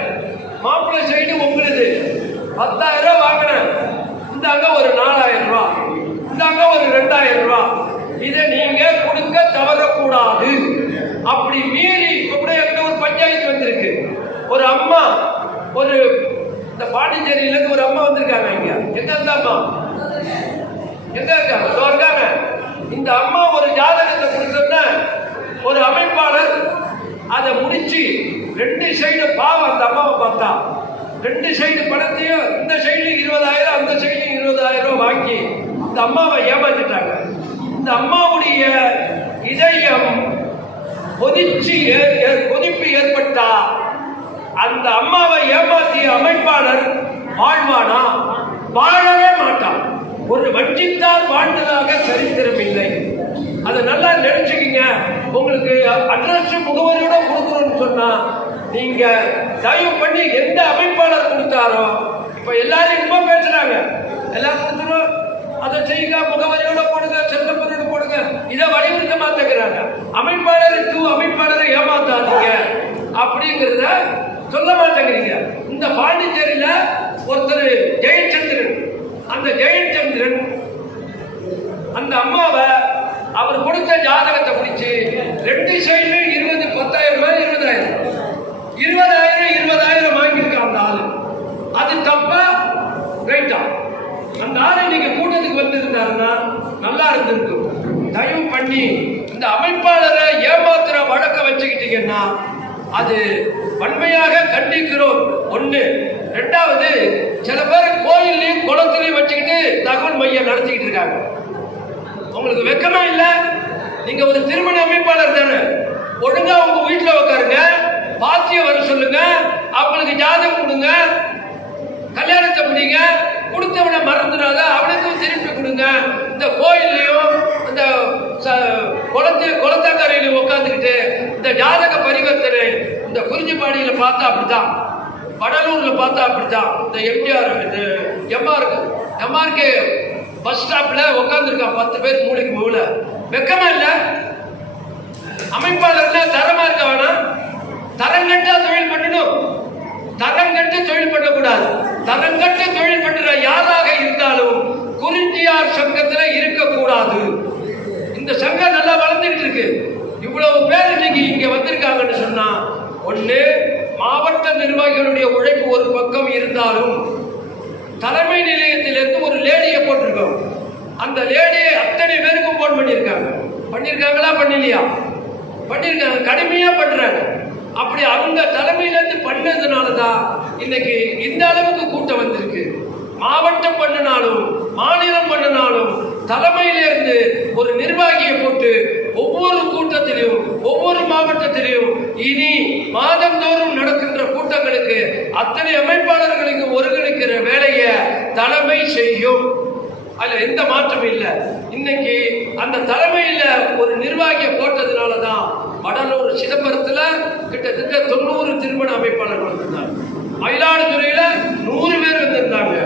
மாப்பிள்ளை சைடு உங்களுக்கு 10,000 ரூபாய் வாங்கினேன், இந்தாங்க ஒரு 4,000 ரூபாய், இந்தாங்க ஒரு 2,000 ரூபாய், இதை நீங்க கொடுக்க தவறக்கூடாது. அப்படி மீறி கூட ஒரு பஞ்சாயத்து வந்திருக்கு. ஒரு அம்மா இந்த பாண்டிச்சேரியில இருந்து ஒரு அம்மா வந்திருக்காங்க. எங்க அந்த அம்மா எங்க இருக்காங்க? இந்த அம்மா ஒரு ஜாதகத்தை கொடுத்தோன்னா ஒரு அமைப்பாளர் அதை முடிச்சு 2 சைடு பாவம் அந்த அம்மாவை பார்த்தா 2 சைடு பணத்தையும் இந்த சைடு 20,000 அந்த சைடு 20,000 வாங்கி இந்த அம்மாவை ஏமாத்திட்டாங்க. இந்த அம்மாவுடைய இதயம் கொதிப்பு ஏற்பட்டா அந்த அம்மாவை ஏமாற்றிய அமைப்பாளர் வாழ்வானா? வாழவே மாட்டான். ஒரு வஞ்சித்தால் வாழ்ந்ததாக சரித்திரம் இல்லை. அதை நல்லா நினைச்சுக்கிங்க. உங்களுக்கு அட்ரஸ் முகவரியோட கொடுக்குறோம்னு சொன்னா நீங்க தயவு பண்ணி எந்த அமைப்பாளர் கொடுத்தாரோ, இப்ப எல்லாரும் ரொம்ப பேசுறாங்க, எல்லாரும் கொடுத்துரும் அதை செய்யுங்க, முகவரியோட போடுங்க, செல்வப்பரோட போடுங்க, இதை வலியுறுத்த மாட்டேங்கிறாங்க. அமைப்பாளரை ஏமாத்தாதீங்க அப்படிங்கிறத சொல்ல மாட்டேங்கிறீங்க. இந்த பாண்டிச்சேரியில ஒருத்தர் ஜெயச்சந்திரன், அந்த ஜெயச்சந்திரன் அந்த அம்மாவை அவர் கொடுத்த ஜாதகத்தை பிடிச்சு 2 சைடு 10,000 ரூபாய் 20,000 வாங்கியிருக்கான் அந்த ஆளு. அது தப்பா ரைட்டா? அந்த ஆளை நீங்க கூட்டத்துக்கு வந்திருந்தாருன்னா நல்லா இருந்திருக்கும். தயவு பண்ணி இந்த அமைப்பாளரை ஏமாத்துற வழக்க வச்சுக்கிட்டீங்கன்னா அது வன்மையாக கண்டிக்கிறோம். 1. 2வது, சில பேர் கோயிலையும் குளத்திலையும் வச்சுக்கிட்டு தகவல் மையம் நடத்திக்கிட்டு இருக்காங்க. உங்களுக்கு வெக்கமா இல்ல? நீங்க ஒரு திருமண அமைப்பாளர் தானே, ஒழுங்கா உங்க வீட்டுல உட்காருங்க, பாத்திய வர சொல்லுங்க, அவங்களுக்கு ஜாதகம் கொடுங்க, கல்யாணத்தை முடிங்க, கொடுத்தவனை மறந்துடாத, அவனுக்கும் திருப்பி கொடுங்க. இந்த கோயிலையும் இந்த குளத்தக்கரையிலும் உட்காந்துக்கிட்டு இந்த ஜாதக பரிவர்த்தனை இந்த குறிஞ்சிப்பாடியில பார்த்தா அப்படித்தான், வடலூர்ல பார்த்தா அப்படித்தான். இந்த எம்ஆர்கே பஸ் ஸ்டாப்ல உட்காந்துருக்கான் 10 பேர் மூளைக்கு மூளை. வெக்கமா இல்ல? அமைப்பாளர்ல தரமா இருக்க வேணாம். தரங்கட்டா தொழில் பண்ணணும், தரங்கட்டு தொழில் பண்ணக்கூடாது. தரங்கட்டு தொழில் பண்ற யாராக இருந்தாலும் குறிஞ்சியார் சங்கத்துல இருக்கக்கூடாது. இந்த சங்கம் நல்லா வளர்ந்துட்டு இருக்கு. இவ்வளவு பேர் இன்னைக்கு இங்க வந்திருக்காங்கன்னு சொன்னா, 1, மாவட்ட நிர்வாகிகளுடைய உழைப்பு ஒரு பக்கம் இருந்தாலும் தலைமை நிலையத்திலிருந்து ஒரு லேடியை போட்டிருக்கோம். அந்த லேடியை அத்தனை பேருக்கும் போன் பண்ணியிருக்காங்களா பண்ணலையா? பண்ணியிருக்காங்க, கடுமையா பண்றாங்க. அப்படி அவங்க தலைமையிலிருந்து பண்ணதுனாலதான் இன்னைக்கு இந்த அளவுக்கு கூட்டம் வந்திருக்கு. மாவட்டம் பண்ணினாலும் மாநிலம் பண்ணினாலும் தலைமையிலிருந்து ஒரு நிர்வாகியை போட்டு ஒவ்வொரு கூட்டத்திலும் ஒவ்வொரு மாவட்டத்திலும் இனி மாதந்தோறும் நடக்கின்ற கூட்டங்களுக்கு அத்தனை அமைப்பாளர்களுக்கு ஒருங்கிணைக்கிற வேலையை தலைமை செய்யும். அதுல எந்த மாற்றம் இல்லை. இன்னைக்கு அந்த தலைமையில ஒரு நிர்வாகியை போட்டதுனாலதான் வடலூர் சிதம்பரத்துல கிட்டத்தட்ட 90 திருமண அமைப்பாளர்கள் வந்திருந்தாங்க. மயிலாடுதுறையில 100 பேர் வந்திருந்தாங்க.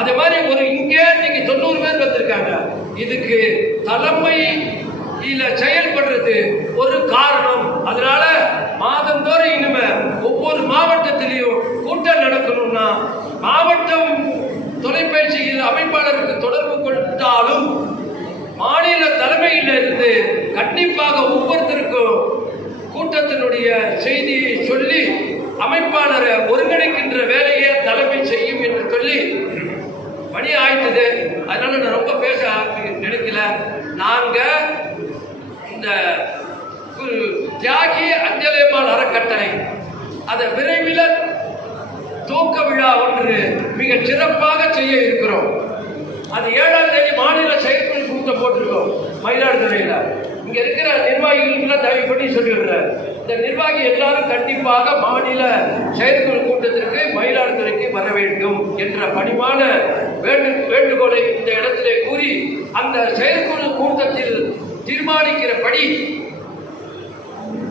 அதே மாதிரி இங்கே இன்னைக்கு 90 பேர் வந்திருக்காங்க. இதுக்கு தலைமையில செயல்படுறது ஒரு காரணம். அதனால மாதந்தோறும் இனிமே ஒவ்வொரு மாவட்டத்திலையும் கூட்டம் நடக்கணும்னா மாவட்டம் தொலைபேசியில் அமைப்பாளருக்கு தொடர்பு கொண்டாலும் மாநில தலைமையிலிருந்து கண்டிப்பாக ஒவ்வொருத்தருக்கும் கூட்டத்தினுடைய செய்தியை சொல்லி அமைப்பாளரை ஒருங்கிணைக்கின்ற வேலையை தலைமை செய்யும் என்று சொல்லி பணி ஆயிட்டது. அதனால நான் ரொம்ப பேச நினைக்கல. நாங்க இந்த தியாகி அஞ்சலி அம்மாள் அறக்கட்டளை அதை விரைவில் துவக்க விழா ஒன்று மிக சிறப்பாக செய்ய இருக்கிறோம். அது 7ஆம் தேதி மாநில செயற்குழு கூட்டம் போட்டிருக்கோம் மயிலாடுதுறையில். இங்க இருக்கிற நிர்வாகிகளுக்கு தயவு பண்ணி சொல்லிடுறேன், இந்த நிர்வாகி எல்லாரும் கண்டிப்பாக மாநில செயற்குழு கூட்டத்திற்கு மயிலாடுதுறைக்கு வர வேண்டும் என்ற பணிவான வேண்டுகோளை இந்த இடத்திலே கூறி, அந்த செயற்குழு கூட்டத்தில் தீர்மானிக்கிறபடி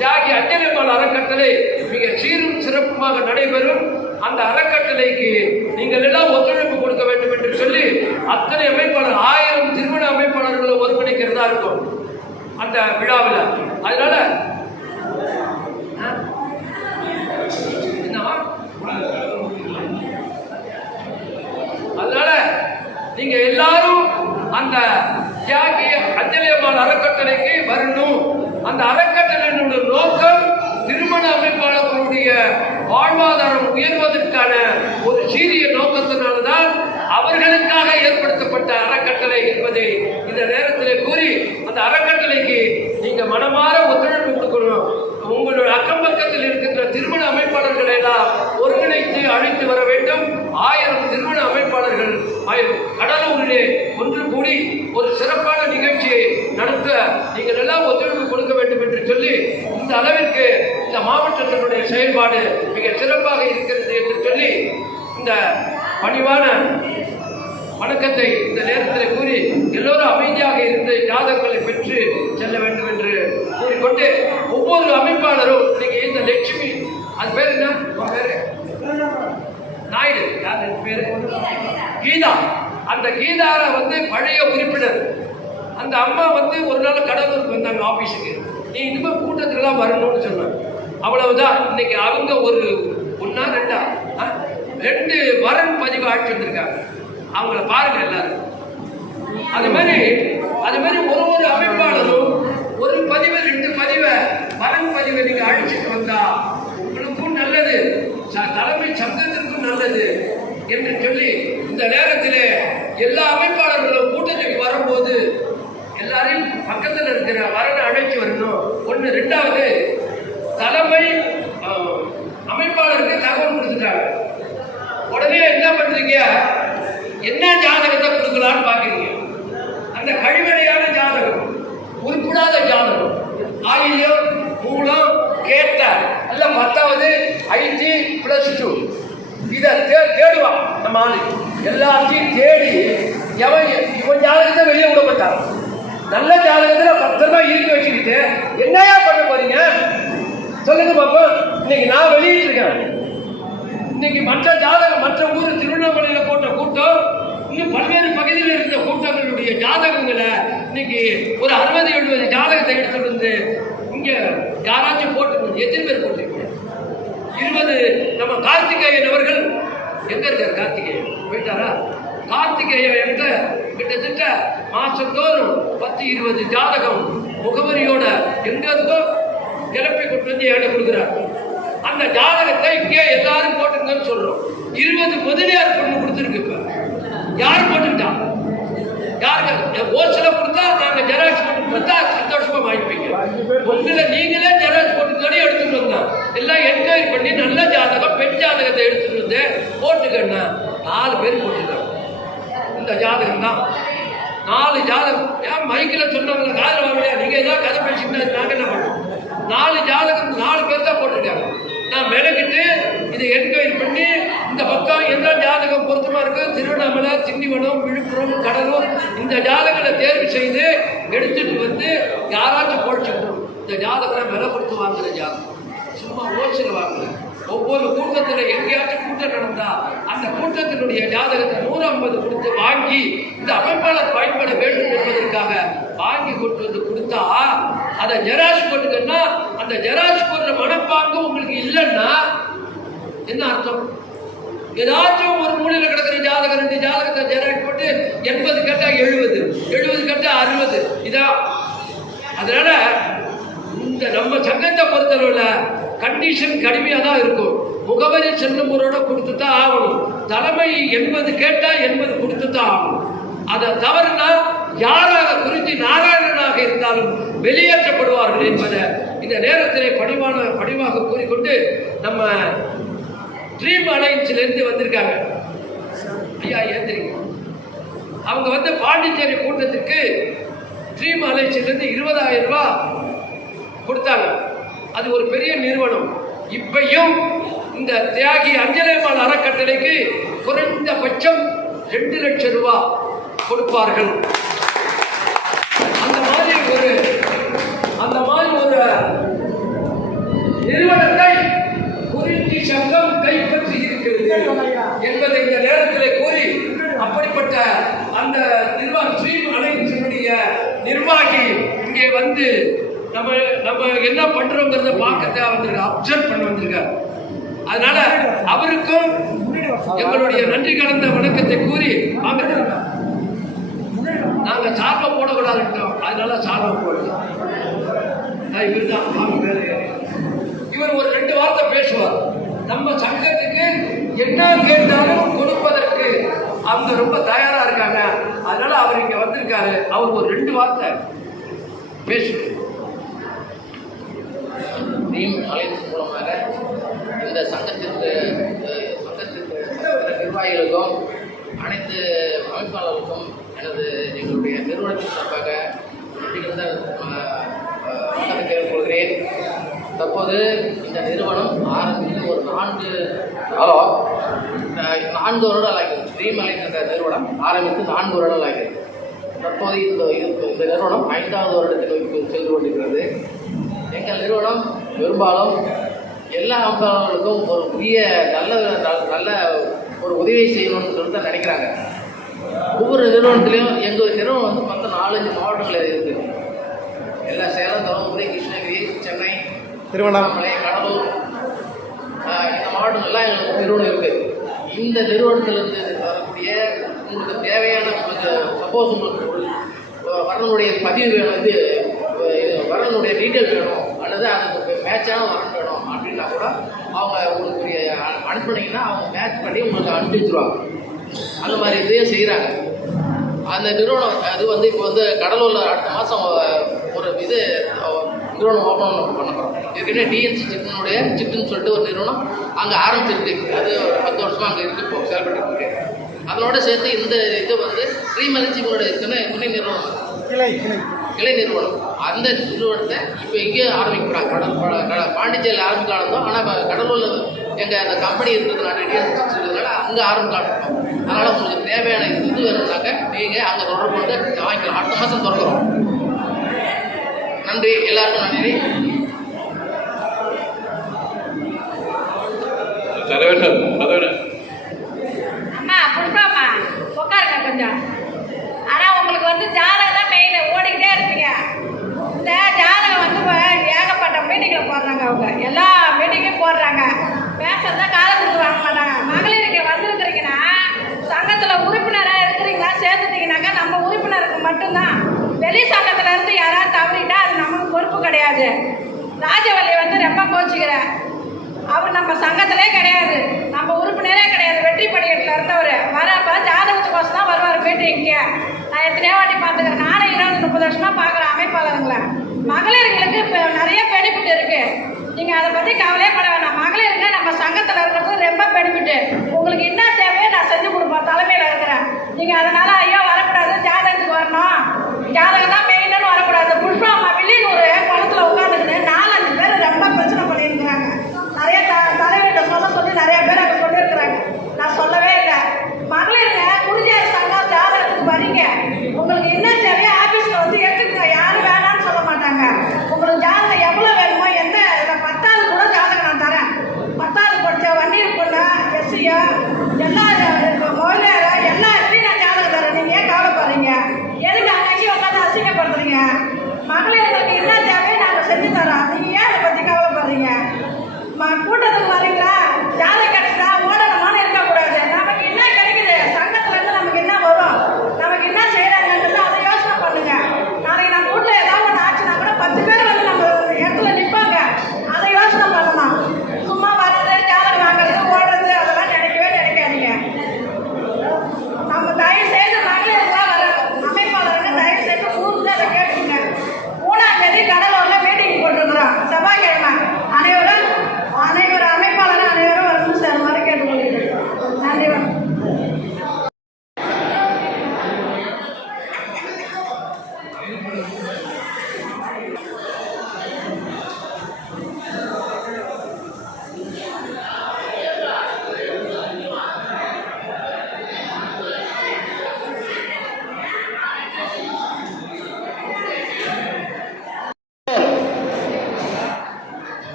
தியாகி அஞ்சலியம்மாள் அறக்கட்டளை மிக சீரும் சிறப்புமாக நடைபெறும். அந்த அறக்கட்டளைக்கு நீங்கள் எல்லாம் ஒத்துழைப்பு கொடுக்க வேண்டும் என்று சொல்லி அத்தனை அமைப்பாளர் 1000 திருமண அமைப்பாளர்களை ஒருங்கிணைக்கிறதா இருக்கும் அந்த விழாவில். அதனால நீங்க எல்லாரும் அந்த தியாகி அஞ்சலியம்மாள் அறக்கட்டளைக்கு வரணும். அந்த அறக்கட்டளையினுடைய நோக்கம் திருமண அமைப்பாளர்களுடைய வாழ்வாதாரம் உயர்வதற்கான ஒரு சீரிய நோக்கத்தினால்தான் அவர்களுக்காக ஏற்படுத்தப்பட்ட அறக்கட்டளை என்பதை இந்த நேரத்தில் கூறி, அந்த அறக்கட்டளைக்கு நீங்க மனமாற ஒத்துழைப்பு கொடுக்கணும். உங்களுடைய அக்கம் பக்கத்தில் இருக்கின்ற திருமண அமைப்பாளர்களை எல்லாம் ஒருங்கிணைத்து அழைத்து வர வேண்டும். 1000 திருமண அமைப்பாளர்கள் கடலூரிலே ஒன்று கூடி ஒரு சிறப்பான நிகழ்ச்சியை நடத்த நீங்கள் எல்லாம் ஒத்துழைப்பு கொடுக்க வேண்டும் என்று சொல்லி, இந்த அளவிற்கு இந்த மாவட்டத்தினுடைய செயல்பாடு மிக சிறப்பாக இருக்கிறது என்று சொல்லி இந்த பணிவான வணக்கத்தை இந்த நேரத்தில் கூறி, எல்லோரும் அமைதியாக இருந்து ஜாதகங்களை பெற்று செல்ல வேண்டும் என்று கூறிக்கொண்டு, ஒவ்வொரு அமைப்பாளரும் இன்னைக்கு இந்த லட்சுமி, அது பேர் என்ன பேரு நாயுடு, பேரு கீதா, அந்த கீதார பழைய உறுப்பினர். அந்த அம்மா ஒரு நாள் கடலூருக்கு வந்தாங்க ஆபீஸுக்கு. நீ இனிமேல் கூட்டத்துக்கெல்லாம் வரணும்னு சொன்னாங்க. அவ்வளவுதான். இன்னைக்கு அவங்க ஒரு 1 2 வரன் பதிவு ஆட்சி வந்திருக்காங்க. அவங்கள பாருங்க எல்லாரும். அது மாதிரி ஒரு அமைப்பாளரும் ஒரு பதிவு 2 பதிவை வரன் பதிவை நீங்க அழிச்சிட்டு வந்தா உங்களுக்கும் நல்லது, தலைமை சங்கத்திற்கும் நல்லது என்று சொல்லி, இந்த நேரத்தில் எல்லா அமைப்பாளர்களும் கூட்டத்துக்கு வரும்போது எல்லாரையும் பக்கத்தில் இருக்கிற வரனை அழைச்சி வரணும். 1. 2வது, தலைமை அமைப்பாளருக்கு தகவல் கொடுத்துட்டாங்க. உடனே என்ன பண்றீங்க, என்ன ஜாதகத்தை கொடுக்கலான்னு பாக்குறீங்க. அந்த கழிவறையான ஜாதகம், உருப்படாத ஜாதகம், ஆயில்யம், மூலம், கேட்ட அல்ல 10வது, 5 +2 இதை தேடுவான். நம்ம ஆளு எல்லாத்தையும் தேடி இவன் ஜாதகத்தை வெளியே விடப்பட்டான். நல்ல ஜாதகத்தில் பத்திரமா இருக்க வச்சுக்கிட்டு என்னையா பண்ண போறீங்க சொல்லுங்க பாப்போம். இன்னைக்கு நான் வெளியிட்டு இருக்கேன். இன்னைக்கு மற்ற ஜாதகம், மற்ற ஊர் திருவண்ணாமலையில போட்ட கூட்டம், இன்னும் பல்வேறு பகுதியில் இருந்த கூட்டங்களுடைய ஜாதகங்களை இன்னைக்கு ஒரு 60-70 ஜாதகத்தை எடுத்துட்டு வந்து இங்க யாராச்சும் போட்டு எத்தனை பேர் போட்டிருக்கீங்க? 20. நம்ம கார்த்திகேயன் அவர்கள் எங்க இருக்கார்? கார்த்திகேயன் போயிட்டாரா? கார்த்திகேயன் கிட்டத்தட்ட மாசந்தோறும் 10-20 ஜாதகம் முகவரியோட எங்க இருக்கோ கிளப்பி கொண்டு வந்து என்கிட்ட கொடுக்குறார். அந்த ஜாதகத்தை இங்கே எல்லாரும் போட்டுருங்கன்னு சொல்றோம். 20 முதலியார் பொண்ணு கொடுத்துருக்கு. இப்ப யார் போட்டுட்டா? யாருக்கு ஓசில கொடுத்தா நாங்க ஜெராக்ஸ் போட்டு கொடுத்தா சந்தோஷமா வாங்கிப்பீங்க. ஒன்றுல நீங்களே ஜெராக்ஸ் போட்டு எடுத்துட்டு வந்தா எல்லாம் என்கொயரி பண்ணி நல்ல ஜாதகம், பெண் ஜாதகத்தை எடுத்துட்டு வந்து போட்டுக்கண்ணா 4 பேர் போட்டுருக்காங்க. இந்த ஜாதகம் தான் 4 ஜாதகம். ஏன் மைக்கில் சொன்னவங்க காதல் வாங்கலையா? நீங்க ஏதாவது கதை பேசிக்கிட்டா நாங்க என்ன பண்ணுவோம்? 4 ஜாதகம் 4 பேர் தான் போட்டிருக்காங்க. நான் மெனக்கிட்டு இதை என்கொயரி பண்ணி இந்த பக்கம் எந்த ஜாதகம் பொருத்தமா இருக்கு, திருவண்ணாமலை, திண்டிவனம், விழுப்புரம், கடலூர், இந்த ஜாதகங்களை தேர்வு செய்து எடுத்துட்டு வந்து யாராச்சும் போட்டுக்கணும். இந்த ஜாதகம் விலை கொடுத்து வாங்குற ஜாதகம், சும்மா ஓசில வாங்கல. ஒவ்வொரு கூட்டத்தில் எங்கேயாச்சும் கூட்டம் நடந்தா அந்த கூட்டத்தினுடைய ஜாதகத்தை 150 கொடுத்து வாங்கி இந்த அமைப்பாளர் பயன்பட வேண்டும் என்பதற்காக வாங்கி கொண்டு வந்து கொடுத்தா அதை ஜெராக்ஸ் போட்டுக்கன்னா, அந்த ஜெராக்ஸ் போடுற மனப்பாங்கு உங்களுக்கு இல்லைன்னா என்ன அர்த்தம்? ஏதாச்சும் ஒரு மூலையில் கிடக்கிற ஜாதகம் 2 ஜாதகத்தை ஜெராக்ஸ் போட்டு 80 கேட்டா 70, 70 கேட்டா 60 இதான். அதனால இந்த நம்ம சங்கத்தை பொறுத்தளவில் கண்டிஷன் கடுமையாக தான் இருக்கும். முகவரி செல்லும் முறையோட கொடுத்து தான் ஆகணும். தலைமை 80 கேட்டா 80 கொடுத்து தான் ஆகணும். அதை தவறுனா யாராக குறிஞ்சி நாராயணனாக இருந்தாலும் வெளியேற்றப்படுவார்கள் என்பதை இந்த நேரத்திலே படிவாக கூறிக்கொண்டு நம்ம ட்ரீம் அலைன்ஸ்லேருந்து வந்திருக்காங்க ஐயா ஏந்திரிங்க. அவங்க வந்து பாண்டிச்சேரி கூட்டத்துக்கு ட்ரீம் அலைன்ஸ்லேருந்து 20,000 ரூபாய் கொடுத்தாங்க. அது ஒரு பெரிய நிறுவனம். இப்பையும் இந்த தியாகி அஞ்சலைமான் அறக்கட்டளைக்கு குறைந்தபட்சம் 2 லட்சம் ரூபாய் கொடுப்பார்கள். அந்த மாதிரி ஒரு நிறுவனத்தை குறிஞ்சி சங்கம் கைப்பற்றி இருக்கிறது என்பதை இந்த நேரத்தில் கூறி, அப்படிப்பட்ட அந்த ட்ரீம் அலைன்ஸினுடைய நிர்வாகி இங்கே வந்து நம்ம என்ன பண்றோங்கிறத பார்க்க வந்திருக்க, அப்சர்வ் பண்ண வந்திருக்கார். அதனால அவருக்கும் எங்களுடைய நன்றி கலந்த வணக்கத்தை கூறி நாங்க சார்பை போடக்கூடாதுட்டோம். அதனால சார்பை போடுறோம். இவர் ஒரு 2 வார்த்தை பேசுவார். நம்ம சங்கத்துக்கு என்ன கேட்டாலும் கொடுப்பதற்கு அவங்க ரொம்ப தயாரா இருக்காங்க. அதனால அவர் இங்க வந்திருக்காரு. அவர் ஒரு 2 வார்த்தை பேசுவார். ட்ரீம் அலைன்ஸ் மூலமாக இந்த சங்கத்திற்கு நிர்வாகிகளுக்கும் அனைத்து அமைப்பாளர்களுக்கும் எங்களுடைய நிறுவனத்தின் சார்பாக நன்றிகின்ற வணக்கத்தை கேட்டுக்கொள்கிறேன். தற்போது இந்த நிறுவனம் ஆரம்பித்து ஒரு 4 வருடங்கள் ஆகிறது. ட்ரீம் அலைன்ஸ் என்ற நிறுவனம் ஆரம்பித்து 4 வருடங்கள் ஆகிறது. தற்போது இந்த நிறுவனம் 5வது வருடத்தை நோக்கி சென்று கொண்டிருக்கிறது. எங்கள் நிறுவனம் பெரும்பாலும் எல்லா அமைப்பாளர்களுக்கும் ஒரு புதிய நல்ல ஒரு உதவி செய்யணும்னு சொல்லிட்டு தான் நினைக்கிறாங்க. ஒவ்வொரு நிறுவனத்திலையும் எங்கள் நிறுவனம் வந்து மொத்தம் 4-5 மாவட்டங்கள் இருக்குது. எல்லா சேலம், தருமபுரி, கிருஷ்ணகிரி, சென்னை, திருவண்ணாமலை, கடலூர், இந்த மாவட்டங்கள்லாம் எங்களுக்கு நிறுவனம் இருக்குது. இந்த நிறுவனத்திலிருந்து வரக்கூடிய உங்களுக்கு தேவையான சப்போஸ் உங்களுக்கு வரனுடைய பதிவு வந்து வரனுடைய டீட்டெயில் வேணும் அல்லது அதுக்கு மேட்சான வரன் வேணும் அப்படின்னா கூட அவங்க உங்களுக்கு அனுப்புனீங்கன்னா அவங்க மேட்ச் பண்ணி உங்களுக்கு அனுப்பி வச்சுருவாங்க. அந்த மாதிரி இதையும் செய்கிறாங்க. அந்த நிறுவனம் அது வந்து இப்போ வந்து கடலூரில் அடுத்த மாதம் ஒரு நிறுவனம் ஓப்பன் பண்ண போகிறோம். ஏற்கனவே டிஎன்சி சிட்டுன்னு சொல்லிட்டு ஒரு நிறுவனம் அங்கே ஆரம்பிச்சிருக்கு. அது ஒரு 10 வருஷமாக அங்கே இருக்குது, இப்போ செயல்பட்டு இருக்கு. அதனோட சேர்த்து இந்த இது வந்து ட்ரீம் அலைன்ஸுடைய துணை நிறுவனம் கிளை நிறுவனம். அந்த நிறுவனத்தை இப்போ இங்கே ஆரம்பிக்க போகிறாங்க. பாண்டிச்சேரியில் ஆரம்பிக்கலாம். ஆனால் கடலூரில் எங்கள் அந்த கம்பெனி இருக்கிறதுனால இருக்கிறதுனால அங்கே ஆரம்பிக்கலாம். அதனால் உங்களுக்கு தேவையான இது வேணும்னாக்க நீங்கள் அங்கே தொடர்பு கொண்டு வாங்கிக்கலாம். அடுத்த மாதம் தொடங்குறோம். நன்றி, எல்லாருக்கும் நன்றி. அம்மா புஷ்பாம்மா உட்காருங்க கொஞ்சம். ஆனால் உங்களுக்கு வந்து ஜாதகம் தான் மெயின், ஓடிக்கிட்டே இருப்பீங்க. இந்த ஜாதகம் வந்து ஏகப்பட்ட மீட்டிங்கில் போடுறாங்க. அவங்க எல்லா மீட்டிங்கும் போடுறாங்க. பேசுறதா காலத்துக்கு வாங்க மாட்டாங்க. மகளிர் இங்கே வந்திருக்கிறீங்கன்னா சங்கத்தில் உறுப்பினராக இருக்கிறீங்களா சேர்த்துட்டீங்கன்னாக்கா நம்ம உறுப்பினருக்கு மட்டும்தான். வெளி சங்கத்தில் இருந்து யாராவது தவறிட்டா அது நமக்கு பொறுப்பு கிடையாது. ராஜவல்லி வந்து ரொம்ப கோச்சிக்கிறேன். அவர் நம்ம சங்கத்திலே கிடையாது, நம்ம உறுப்பினரே கிடையாது. வெற்றி படிக்கட்டில் இருந்தவர் வரப்போ ஜாதகத்துக்கோசம் தான் வருவார் மீட்டிங்க்கு. நான் எத்தனையோ வாட்டி பார்த்துக்கிறேன். நானும் 20-30 வருஷமாக பார்க்குறேன் அமைப்பாளருங்களை. மகளிர்களுக்கு இப்போ நிறைய பெனிஃபிட் இருக்குது. நீங்கள் அதை பற்றி கவலையே பட வேணாம். மகளிருக்கு நம்ம சங்கத்தில் இருக்கிறது ரொம்ப பெனிஃபிட்டு. உங்களுக்கு என்ன தேவையோ நான் செஞ்சு கொடுப்பேன், தலைமையில் இருக்கிறேன். நீங்கள் அதனால் ஐயோ வரக்கூடாது, ஜாதகத்துக்கு வரணும், ஜாதகம் தான் மெயின்னு வரக்கூடாது. புஷ்பாம்மா வில்லியனூர் குளத்தில் உட்காந்துக்கிட்டு 4-5 பேர் ரொம்ப பிரச்சனை பண்ணியிருக்கிறாங்க. நிறைய தலைவர்கிட்ட சொல்லி நிறைய பேர் அங்கே கொண்டு இருக்கிறாங்க. நான் சொல்லவே இல்லை. மகளிருங்க குறிஞ்சியார் சங்கம் ஜாதகத்துக்கு வரீங்க. உங்களுக்கு என்ன தேவையோ ஆஃபீஸில் வந்து எடுத்துக்கோங்க. யாரும் வேணான்னு சொல்ல மாட்டாங்க. உங்களுக்கு ஜாதகம் எவ்வளோ வேணுமோ எந்த 10வது கூட ஜாதகம் நான் தரேன். 10வது படித்த வண்டியில் பொண்ணு எஸ்சியா எல்லா மொழியாரா எல்லா இடத்துலையும் நான் ஜாதகம் தரேன். நீங்கள் ஏன் கவலைப்படுறீங்க? எதுக்கு அங்கேயும் உட்காந்து அசிங்கப்படுத்துறீங்க? மகளிர்களுக்கு என்ன தேவையோ நாங்கள் செஞ்சு தரோம். நீங்கள் ஏன் அதை பற்றி கவலைப்படுறீங்க? கூட்டத்துக்கு வரீங்களா? ஜாதகம் கிடைச்சா ஓடணுமான்னு இருக்கக்கூடாது. நமக்கு என்ன கிடைக்குது சங்கத்துலேருந்து, நமக்கு என்ன வரும், நமக்கு என்ன செய்யறாங்கன்றது அதை யோசனை பண்ணுங்க. நாளைக்கு நம்ம வீட்டில் ஏதாவது ஒன்று ஆச்சுன்னா கூட 10 பேர் வந்து நம்ம இடத்துல நிற்பாங்க. அதை யோசனை பண்ணலாம். சும்மா வர்றது, ஜாதகம் வாங்குறது, ஓடுறது அதெல்லாம் நினைக்கவே நினைக்காதீங்க. நம்ம தயவு செய்து மகளிர்களாக வர அமைப்பாளர்கள் தயவு செய்து கூர்ந்து அதை கேட்டுங்க. 3ஆம் தேதி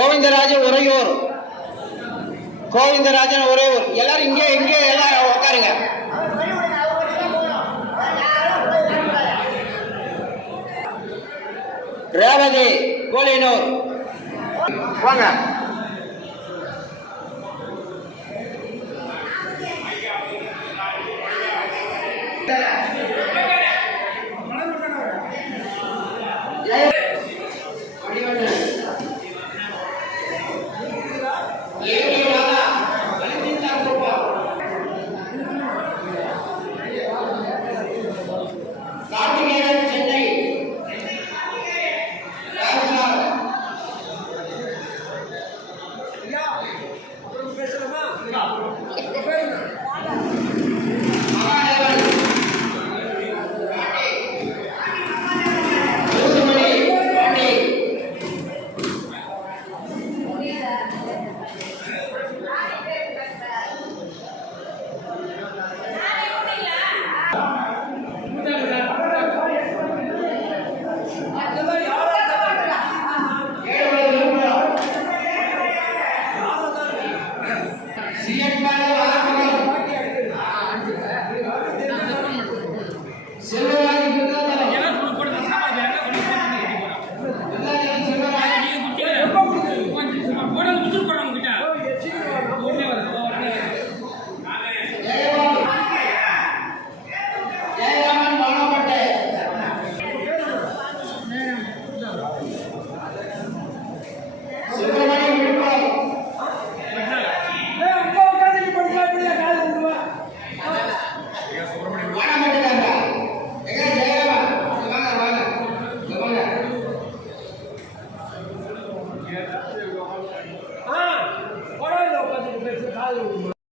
கோவிந்தராஜன் உறையூர், கோவிந்தராஜன் உறையூர். எல்லாரும் இங்கே இங்கே எல்லாம் உட்காருங்க. ரேவதி கோலினூர் வாங்க.